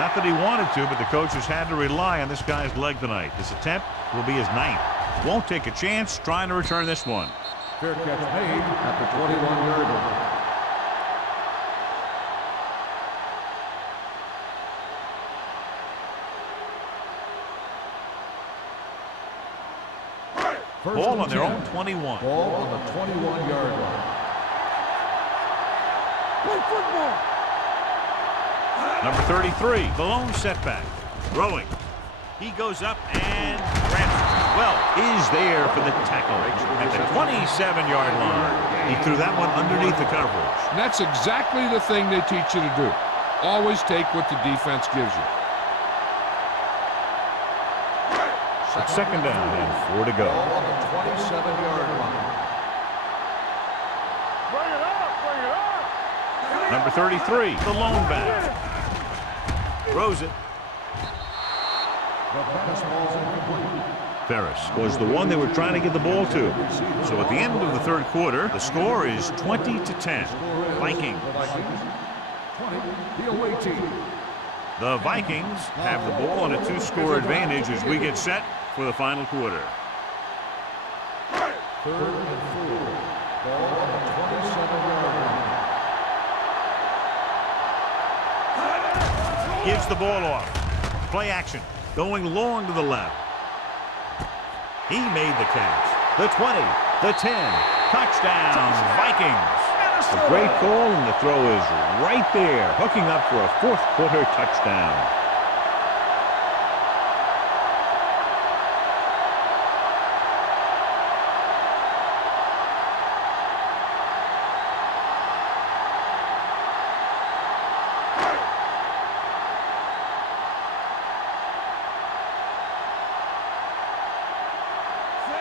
Not that he wanted to, but the coaches had to rely on this guy's leg tonight. This attempt will be his 9th. Won't take a chance trying to return this one. Fair catch made at the 21-yard line. Ball on their own 21. Ball on the 21-yard line. Play football. Number 33, the lone setback. Throwing. He goes up and grabs it. Well, is there for the tackle at the 27-yard line. He threw that one underneath the coverage. And that's exactly the thing they teach you to do. Always take what the defense gives you. It's second down and 4 to go. Ball on the 27-yard line. Bring it up. Bring it up. Number 33, the lone back. Throws it. The pass ball's incomplete. Ferris was the one they were trying to get the ball to. So at the end of the third quarter, the score is 20-10. Vikings. The Vikings, 20, the away team. The Vikings have the ball on a 2-score advantage as we get set for the final quarter. Third and 4. Ball on the 27-yard line. Gives the ball off. Play action. Going long to the left. He made the catch. The 20, the 10. Touchdown, Vikings. A great call, and the throw is right there, hooking up for a fourth-quarter touchdown.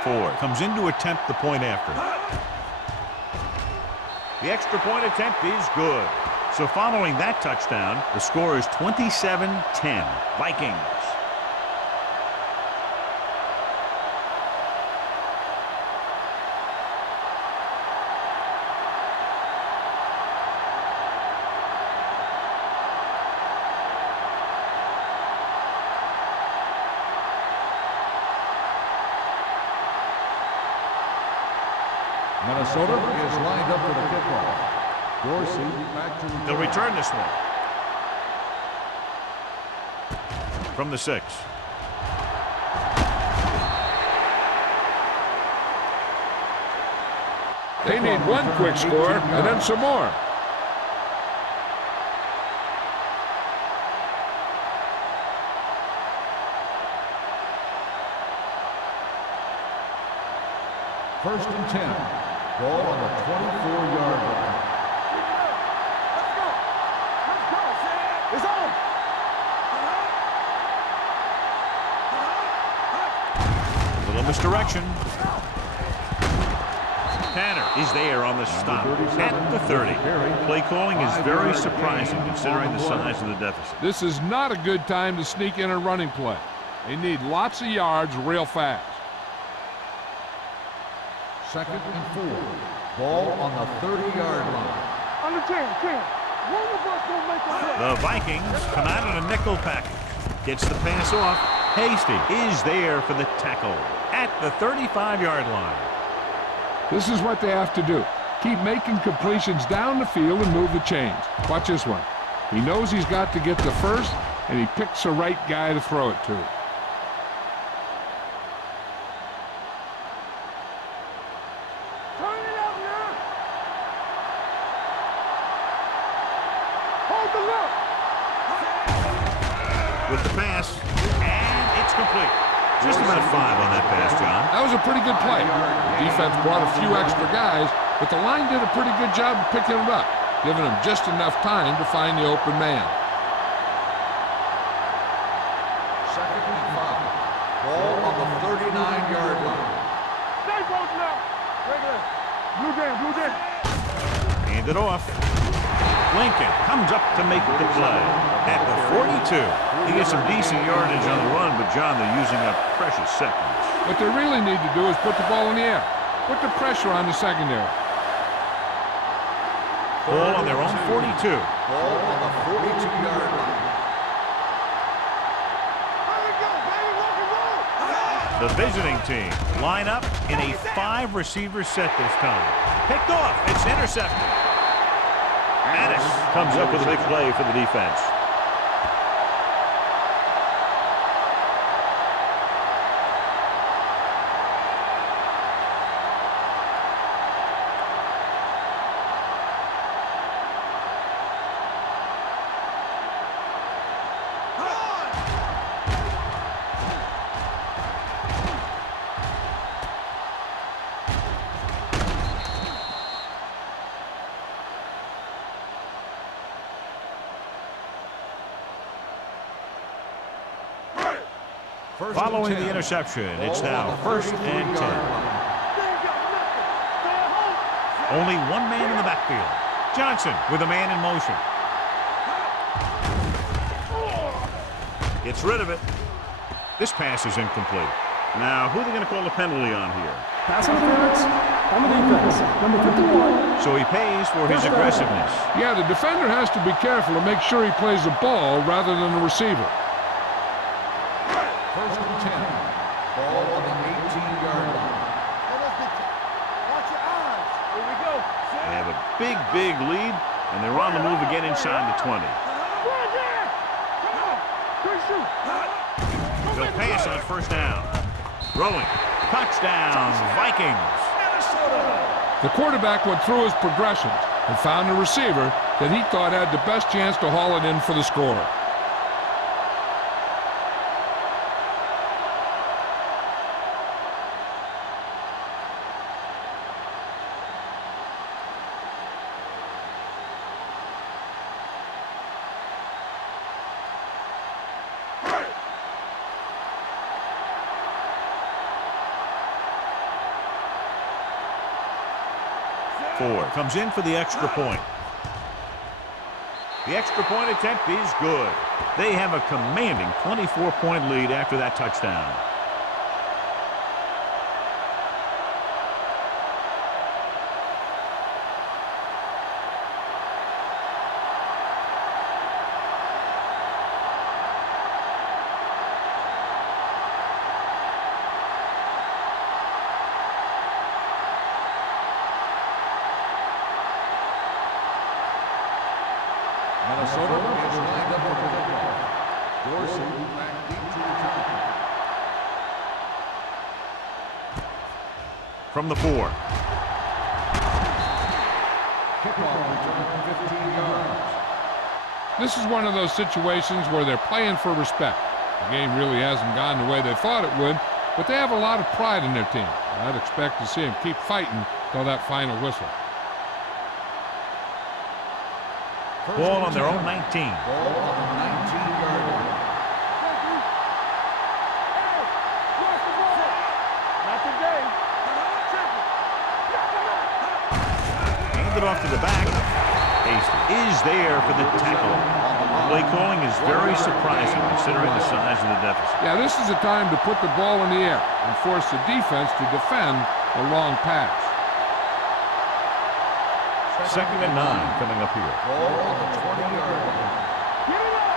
Ford comes in to attempt the point after. The extra point attempt is good. So following that touchdown, the score is 27-10. Vikings. Minnesota is lined up for the kickoff. Dorsey back to They'll return this one. From the 6. They need one quick score and then some more. First and 10. Ball on the 24-yard line. Let's go. It's on. Little misdirection. Tanner is there on the stop at the 30. Play calling is very surprising considering the size of the deficit. This is not a good time to sneak in a running play. They need lots of yards real fast. Second and 4. Ball on the 30-yard line. On the 10. One of us will make a play. The Vikings come out in a nickel package. Gets the pass off. Hasty is there for the tackle at the 35-yard line. This is what they have to do. Keep making completions down the field and move the chains. Watch this one. He knows he's got to get the first, and he picks the right guy to throw it to. Turn it up now. Hold the look. With the pass, and it's complete. Just about 5 on that pass, John. That was a pretty good play. The defense brought a few extra guys, but the line did a pretty good job of picking it up, giving them just enough time to find the open man. Second and 5. Ball on the 39-yard line. Stay both now. Regular. Blue jam. Hand it off. Lincoln comes up to make the play at the 42. He gets some decent yardage on the run, but John, they're using up precious seconds. What they really need to do is put the ball in the air. Put the pressure on the secondary. Ball on their own 42. Ball on the 42-yard line. Here we go, baby. Rock and roll. The visiting team line up in a 5-receiver set this time. Picked off. It's intercepted. Addis comes up with a big play for the defense. Following the interception, it's now 1st and 10. Only one man in the backfield. Johnson with a man in motion. Gets rid of it. This pass is incomplete. Now, who are they going to call a penalty on here? Pass interference on the defense, number 51. So he pays for his aggressiveness. Yeah, the defender has to be careful to make sure he plays the ball rather than the receiver. First and 10. Ball on the 18-yard line. Watch your eyes. Here we go. They have a big lead, and they're on the move again inside the 20. Right there. Come on. Quick shoot. They'll pass on 1st down. Throwing. Touchdown, Vikings. The quarterback went through his progressions and found a receiver that he thought had the best chance to haul it in for the score. Comes in for the extra point. The extra point attempt is good. They have a commanding 24-point lead after that touchdown. Minnesota is lined up for the kickoff. Dorsey back deep to return. From the 4. Kickoff return 15 yards. This is one of those situations where they're playing for respect. The game really hasn't gone the way they thought it would, but they have a lot of pride in their team. I'd expect to see them keep fighting till that final whistle. Ball on their own 19. Ball on the 19-yard line. Not today. Hand it off to the back. Hasty is there for the tackle. Play calling is very surprising considering the size of the deficit. Yeah, this is a time to put the ball in the air and force the defense to defend the long pass. 2nd and 9 coming up here. Ball on the 20-yard line. Get it up.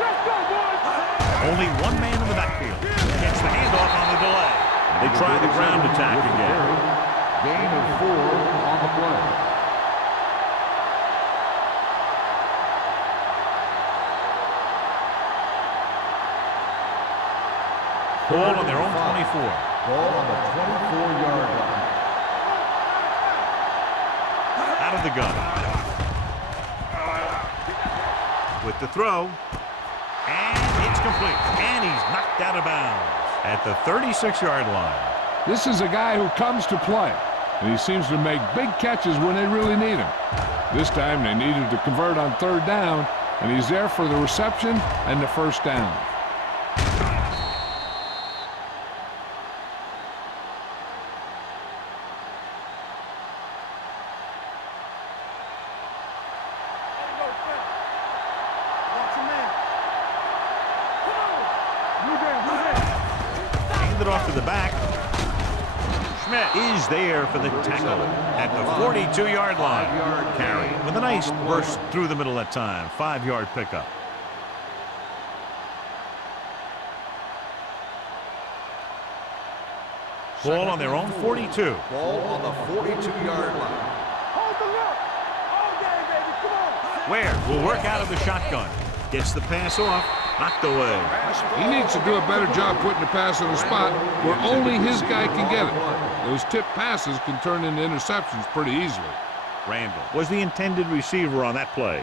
Let's go, boys. Only one man in the backfield. Gets the handoff on the delay. They try the ground attack again. Gain of 4 on the play. Ball on their own 24. Ball on the 24-yard line. Out of the gun. With the throw. And it's complete. And he's knocked out of bounds at the 36-yard line. This is a guy who comes to play, and he seems to make big catches when they really need him. This time they needed to convert on 3rd down, and he's there for the reception and the 1st down. Hand it off to the back. Schmidt is there for the tackle at the 42-yard line. Carry with a nice burst through the middle that time. 5-yard pickup. Ball on their own 42. Ball on the 42-yard line. Hold the look. All game, baby. Come on. Ware will work out of the shotgun. Gets the pass off. Knocked away. He needs to do a better job putting the pass in a spot where only his guy can get it. Those tip passes can turn into interceptions pretty easily. Randall was the intended receiver on that play.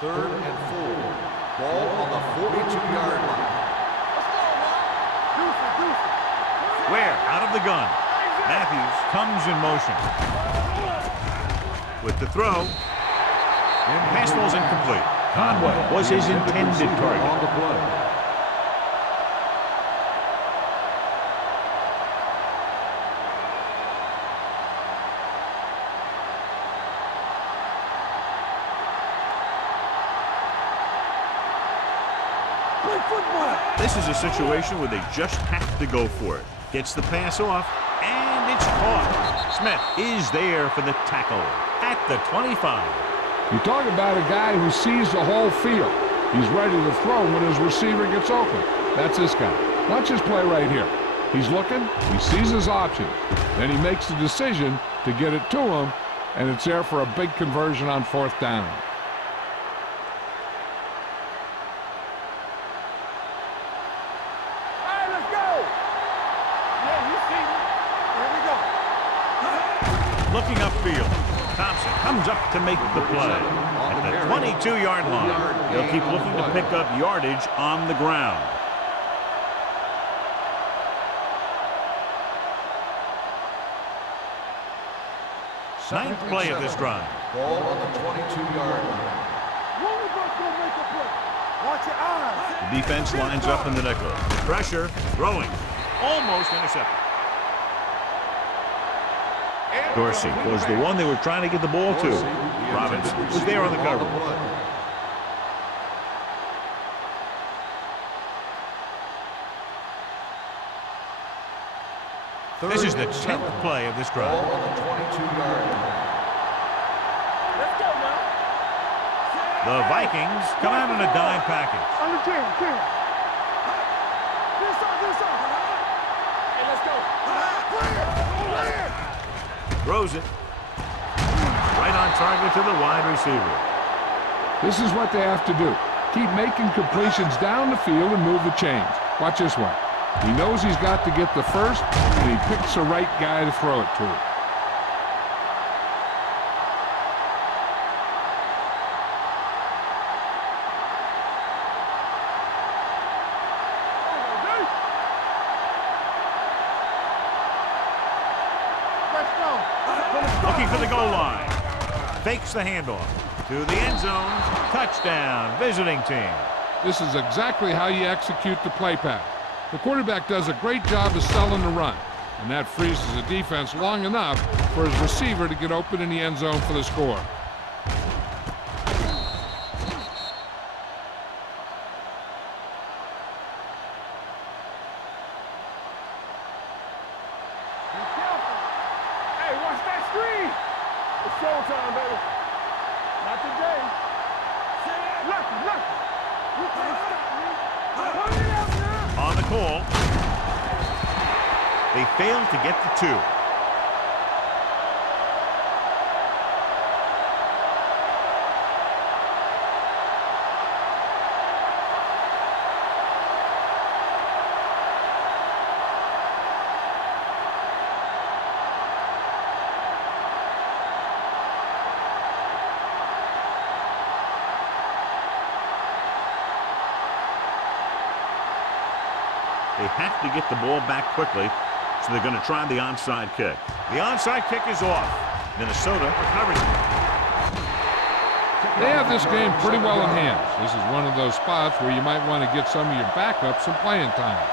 3rd and 4. Ball on the 42-yard line. Ware out of the gun. Matthews comes in motion. With the throw. Pass ball's incomplete. Conway was his intended target. On the play. Play football. This is a situation where they just have to go for it. Gets the pass off, and it's caught. Smith is there for the tackle at the 25. You talk about a guy who sees the whole field. He's ready to throw when his receiver gets open. That's this guy. Watch his play right here. He's looking, he sees his options. Then he makes the decision to get it to him, and it's there for a big conversion on 4th down. All right, let's go. Yeah, you see me. Here we go. Looking upfield. Thompson comes up to make the play at the 22-yard line. They'll keep looking to pick up yardage on the ground. Ninth play of this drive. Ball on the 22-yard line. One of us gonna make a play. Watch your eyes. The defense lines up in the nickel. Pressure, throwing, almost intercepted. Dorsey was the one they were trying to get the ball to. Robinson was there on the cover. This is the 10th play of this drive. Ball on the 22-yard line. Let's go now. The Vikings come out in a dime package. On the 10. This up. Hey, let's go. Clear. Throws it. Right on target to the wide receiver. This is what they have to do. Keep making completions down the field and move the chains. Watch this one. He knows he's got to get the first, and he picks the right guy to throw it to. to the goal line. Fakes the handoff to the end zone. Touchdown, visiting team. This is exactly how you execute the play pass. The quarterback does a great job of selling the run, and that freezes the defense long enough for his receiver to get open in the end zone for the score. Showtime, baby. Not today. Lucky. You can't stop me. Put it up now. On the call. They failed to get the 2. They have to get the ball back quickly, so they're going to try the onside kick. The onside kick is off. Minnesota recovers. They have this game pretty well in hand. This is one of those spots where you might want to get some of your backups some playing time.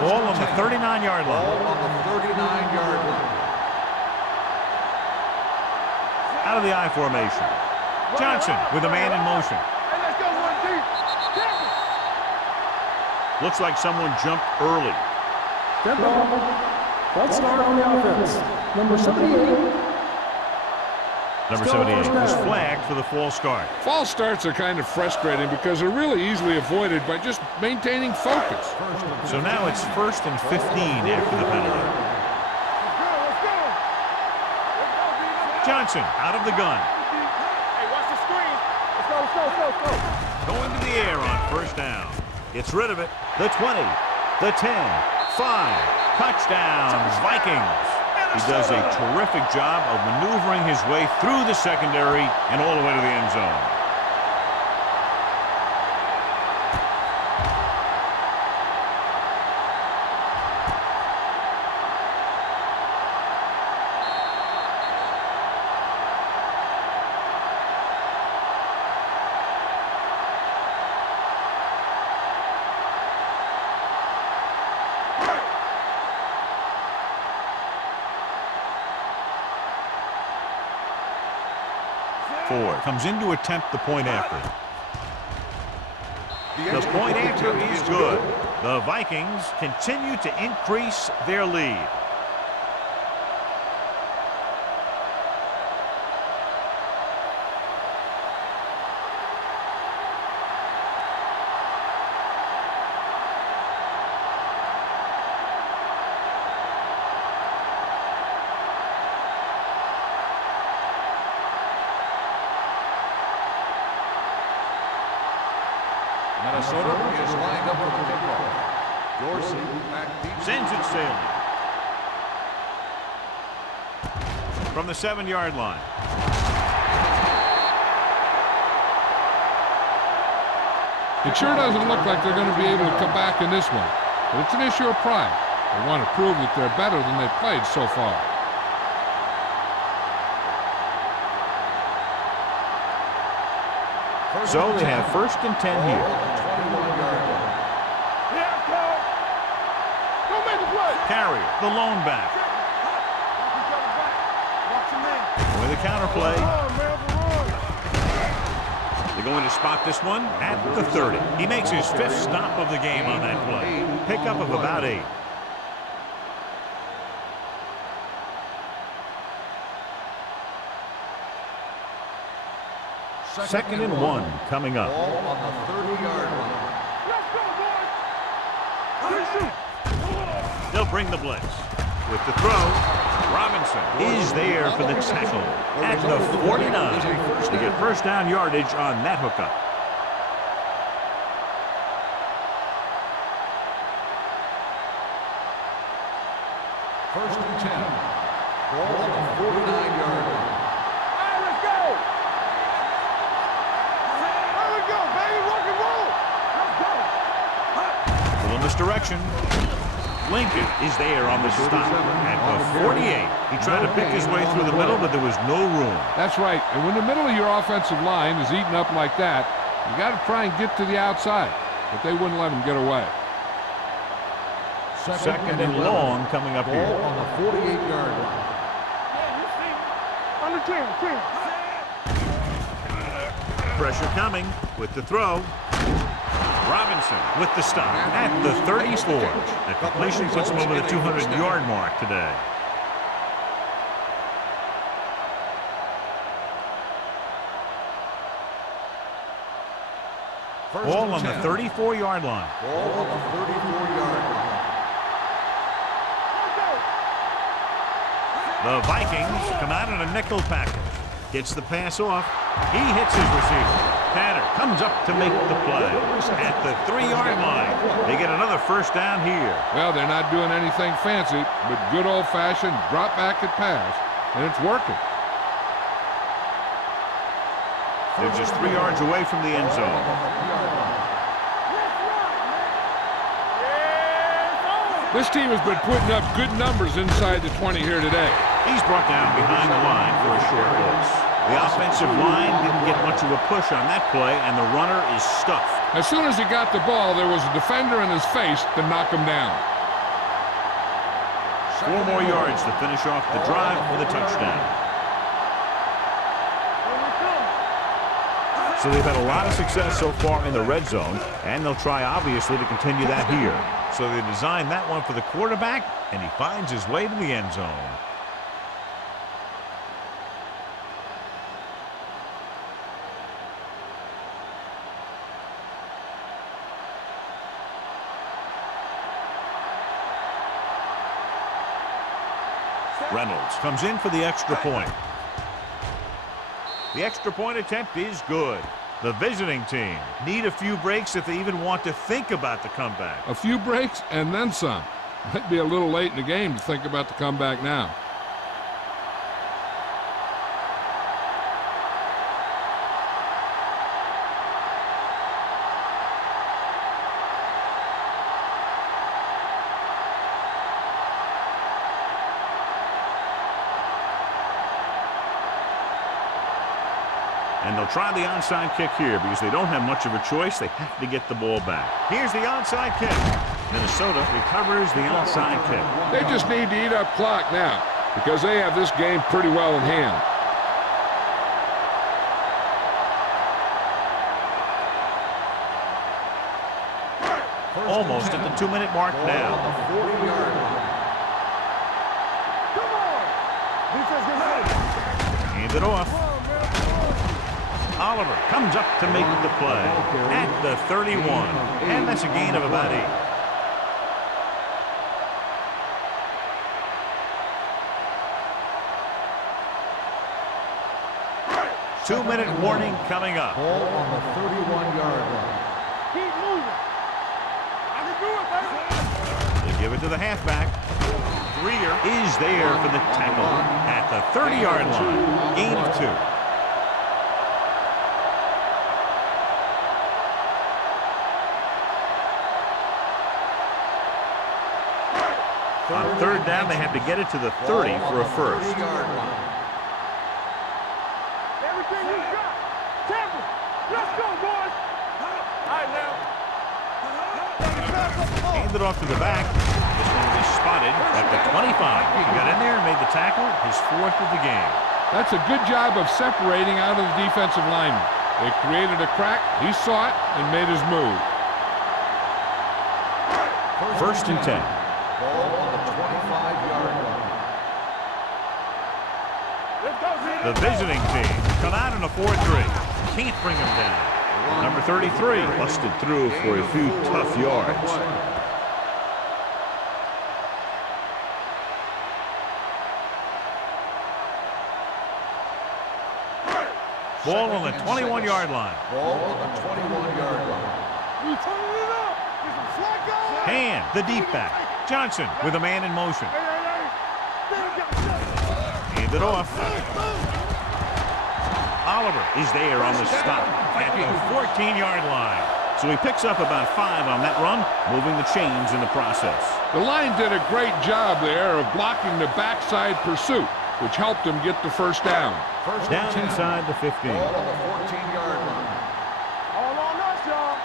Ball on the 39-yard line. Ball on the 39-yard line. Out of the I formation. Johnson with a man in motion. Hey, let's go one deep. Looks like someone jumped early. Dead ball. Let's start on the offense. Number 78. Number 78 was flagged for the false start. False starts are kind of frustrating because they're really easily avoided by just maintaining focus. So now it's 1st and 15 after the penalty. Let's go. Johnson out of the gun. Hey, watch the screen. Let's go. Going to the air on 1st down. Gets rid of it. The 20, the 10, 5. Touchdowns, Vikings. He does a terrific job of maneuvering his way through the secondary and all the way to the end zone. Ford comes in to attempt the point after. The point after is good. The Vikings continue to increase their lead. Minnesota is lined up for the kickoff. Dorsey back deep. Sends it sailing. From the 7-yard line. It sure doesn't look like they're going to be able to come back in this one, but it's an issue of pride. They want to prove that they're better than they've played so far. So they have 1st and 10 here. Don't make a play. Carrier, the lone back. With a counter play. They're going to spot this one at the 30. He makes his 5th stop of the game on that play. Pickup of about 8. Second and 1 coming up. Ball on the 30-yard line. They'll bring the blitz. With the throw, Robinson is there for the tackle at the 49 to get 1st down yardage on that hookup. First and 10. Ball on the 49-yard line. Let's go. There we go, baby. Rock and roll. Let's go. The Following this direction. Lincoln is there on the stop at the 48. He tried to pick his way through the middle, but there was no room. That's right. And when the middle of your offensive line is eaten up like that, you got to try and get to the outside. But they wouldn't let him get away. Second and long coming up here. On the 48-yard line. Under 10. Pressure coming with the throw. Robinson with the stop at the 34. That completion puts him over the 200-yard mark today. Ball on the 34-yard line. Ball on the 34-yard line. The Vikings come out in a nickel package. Gets the pass off. He hits his receiver. Tanner comes up to make the play at the 3-yard line. They get another first down here. Well, they're not doing anything fancy, but good old-fashioned drop back and pass, and it's working. They're just 3 yards away from the end zone. This team has been putting up good numbers inside the 20 here today. He's brought down behind the line for a short loss. The offensive line didn't get much of a push on that play, and the runner is stuffed. As soon as he got the ball, there was a defender in his face to knock him down. 4 more yards to finish off the drive with a touchdown. So they've had a lot of success so far in the red zone, and they'll try, obviously, to continue that here. So they designed that one for the quarterback, and he finds his way to the end zone. Reynolds comes in for the extra point. The extra point attempt is good. The visiting team need a few breaks if they even want to think about the comeback. A few breaks and then some. Might be a little late in the game to think about the comeback now. And they'll try the onside kick here because they don't have much of a choice. They have to get the ball back. Here's the onside kick. Minnesota recovers the onside kick. They just need to eat up clock now because they have this game pretty well in hand. Almost at the 2-minute mark now. Hand it off. Oliver comes up to make the play at the 31, and that's a gain of about 8. Two-minute warning coming up. Ball on the 31-yard line. Keep moving. I can do it, baby. They give it to the halfback. Greer is there for the tackle at the 30-yard line. Gain of 2. On 3rd down, they have to get it to the 30 for a first. Everything you got. Tampa, let's go, boys. All right, now. Hand it off to the back. This one is spotted at the 25. He got in there and made the tackle, his 4th of the game. That's a good job of separating out of the defensive lineman. They created a crack, he saw it, and made his move. 1st and 10. Ball on the 25-yard line. The visiting team come out in a 4-3. Can't bring him down. Number 33 busted through for a few tough yards. Ball on the 21-yard line. Ball on the 21-yard line. We turning it up. Get some slack going. Hand, the deep back. Johnson with a man in motion. Hand it off. Oliver is there on the stop at the 14-yard line. So he picks up about 5 on that run, moving the chains in the process. The line did a great job there of blocking the backside pursuit, which helped him get the first down. First Down and 10. inside the 15. Ball on the 14-yard line. All on us, y'all.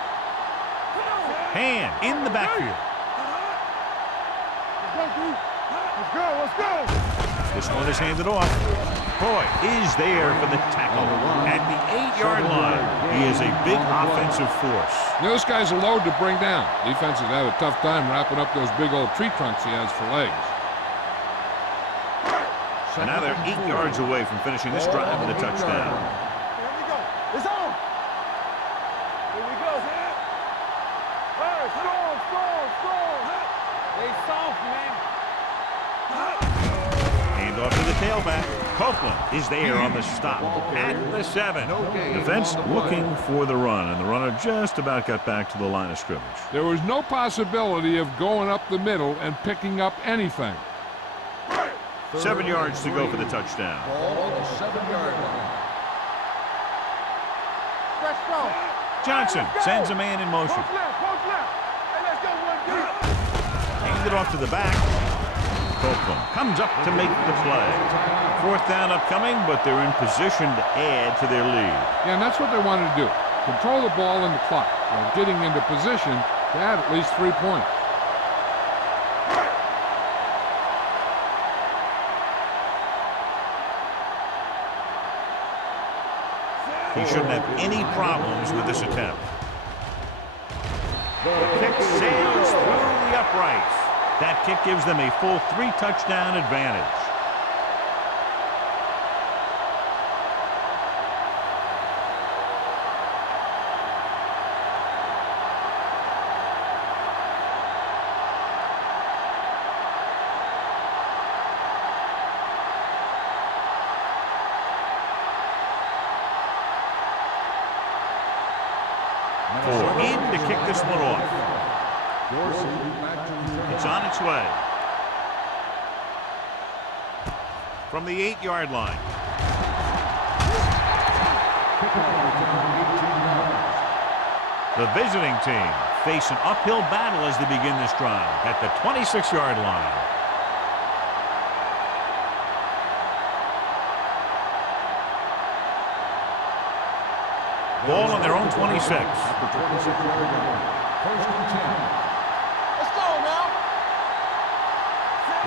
Hand in the backfield. Let's go, dude. Let's go, let's go. This one is handed off. Boy is there for the tackle. At the 8-yard line, he is a big offensive force. This guy's a load to bring down. Defense has had a tough time wrapping up those big old tree trunks he has for legs. And now they're 8 yards away from finishing this drive with a touchdown. Here we go. It's on. Here we go. Hey, strong. They soft, man. Hand off to the tailback. Copeland is there on the stop at the 7. Defense looking for the run, and the runner just about got back to the line of scrimmage. There was no possibility of going up the middle and picking up anything. 7 yards to go for the touchdown. Ball on the 7-yard line. Fresh strong. Johnson sends a man in motion. Post left. Hey, let's go, one deep. Handed off to the back. Copeland comes up to make the play. 4th down upcoming, but they're in position to add to their lead. Yeah, and that's what they wanted to do. Control the ball in the clock while getting into position to add at least 3 points. He shouldn't have any problems with this attempt. The kick sails through the uprights. That kick gives them a full 3-touchdown advantage. In to kick this one off. It's on its way. From the 8-yard line. The visiting team face an uphill battle as they begin this drive at the 26-yard line. Ball on their own 26. First and 10. Let's go now.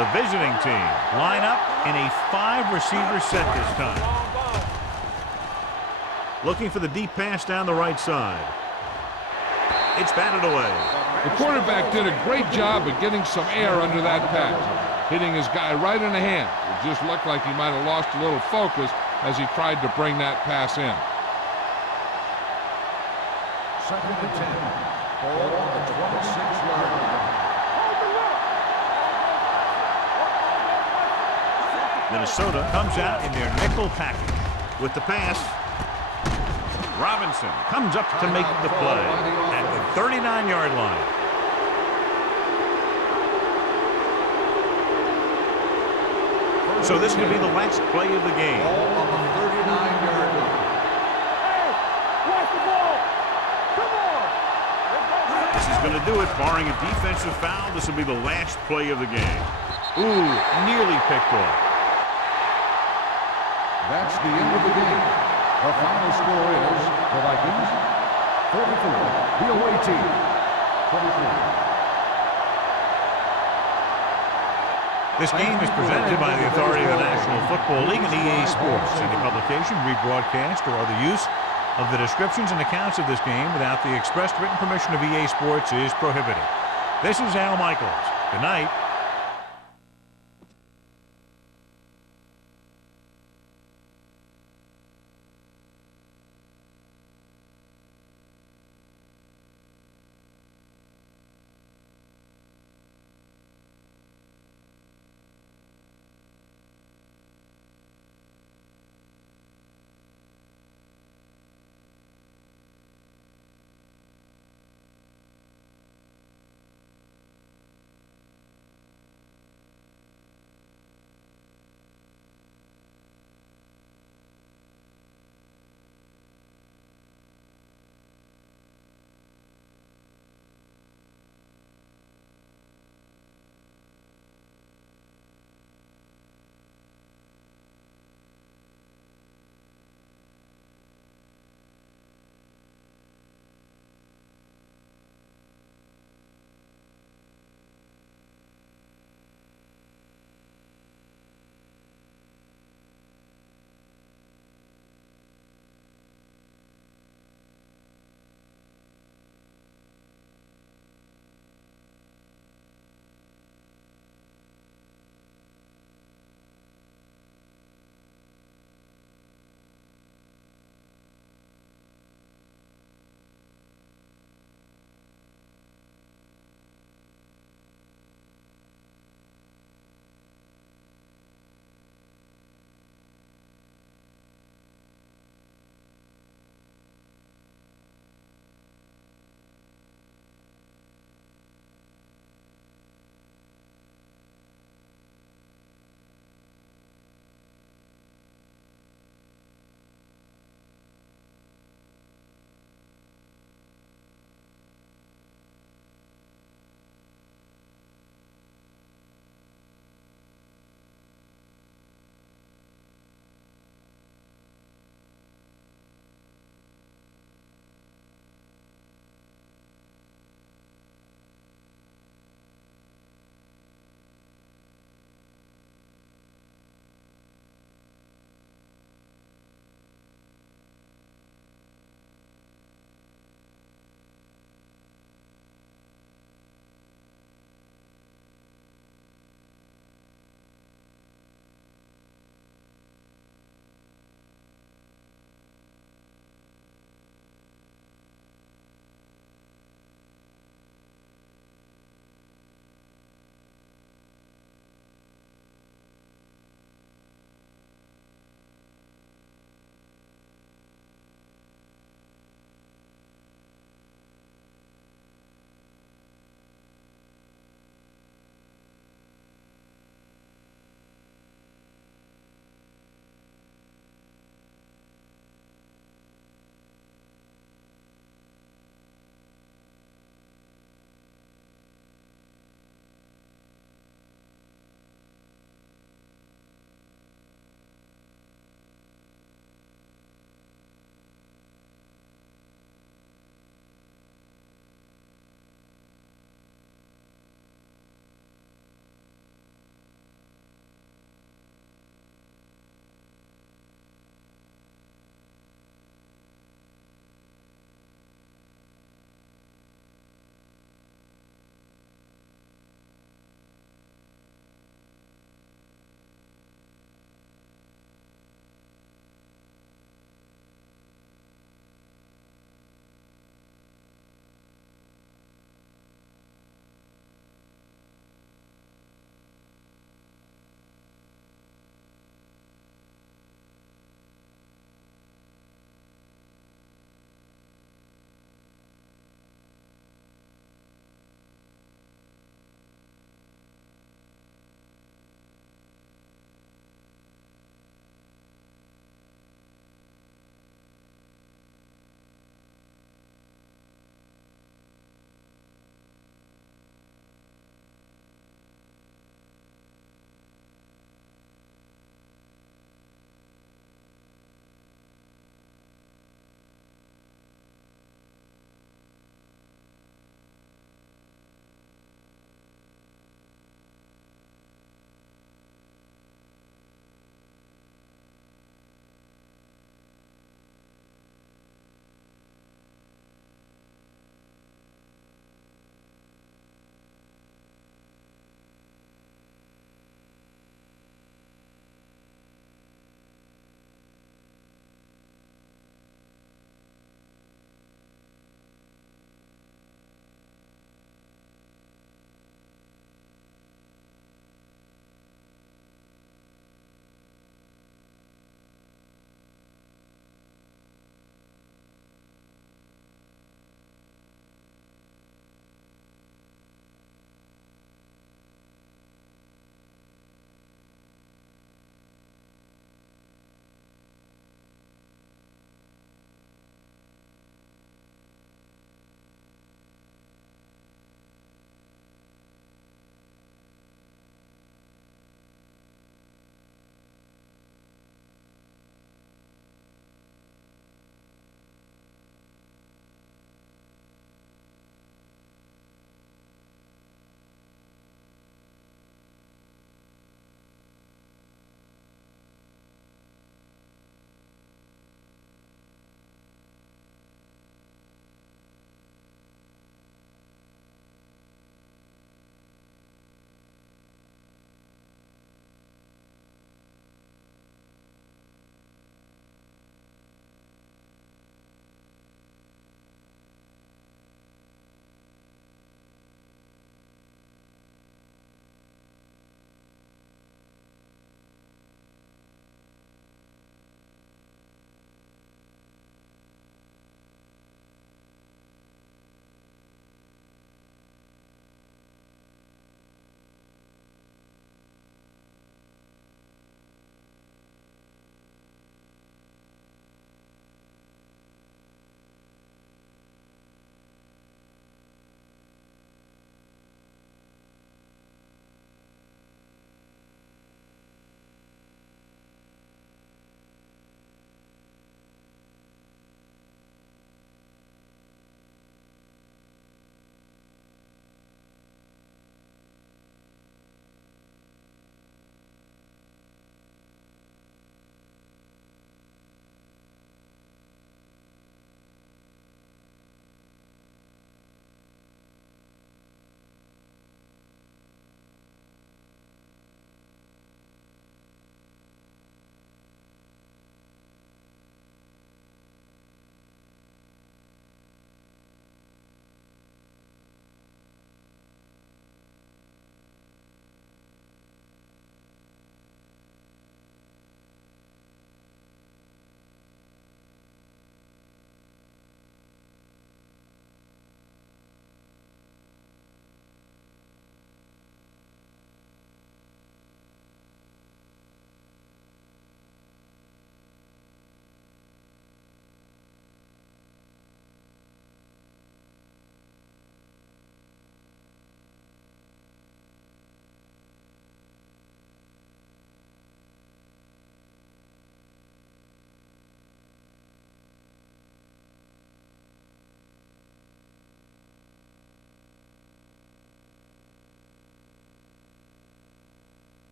The visiting team line up in a 5-receiver set this time. Looking for the deep pass down the right side. It's batted away. The quarterback did a great job of getting some air under that pass, hitting his guy right in the hand. It just looked like he might have lost a little focus as he tried to bring that pass in. Second and 10. Ball on the 26-yard line. Minnesota comes out in their nickel package. With the pass, Robinson comes up to make the play at the 39-yard line. So this could be the last play of the game. Ball on the 39-yard line. Hey, watch the ball. Come on. This is going to do it, barring a defensive foul. This will be the last play of the game. Ooh, nearly picked off. That's the end of the game. Our final score is the Vikings 34, the away team 24. This game is presented by the authority of the National Football League and EA Sports. Any publication, rebroadcast, or other use of the descriptions and accounts of this game without the expressed written permission of EA Sports is prohibited. This is Al Michaels. Good night.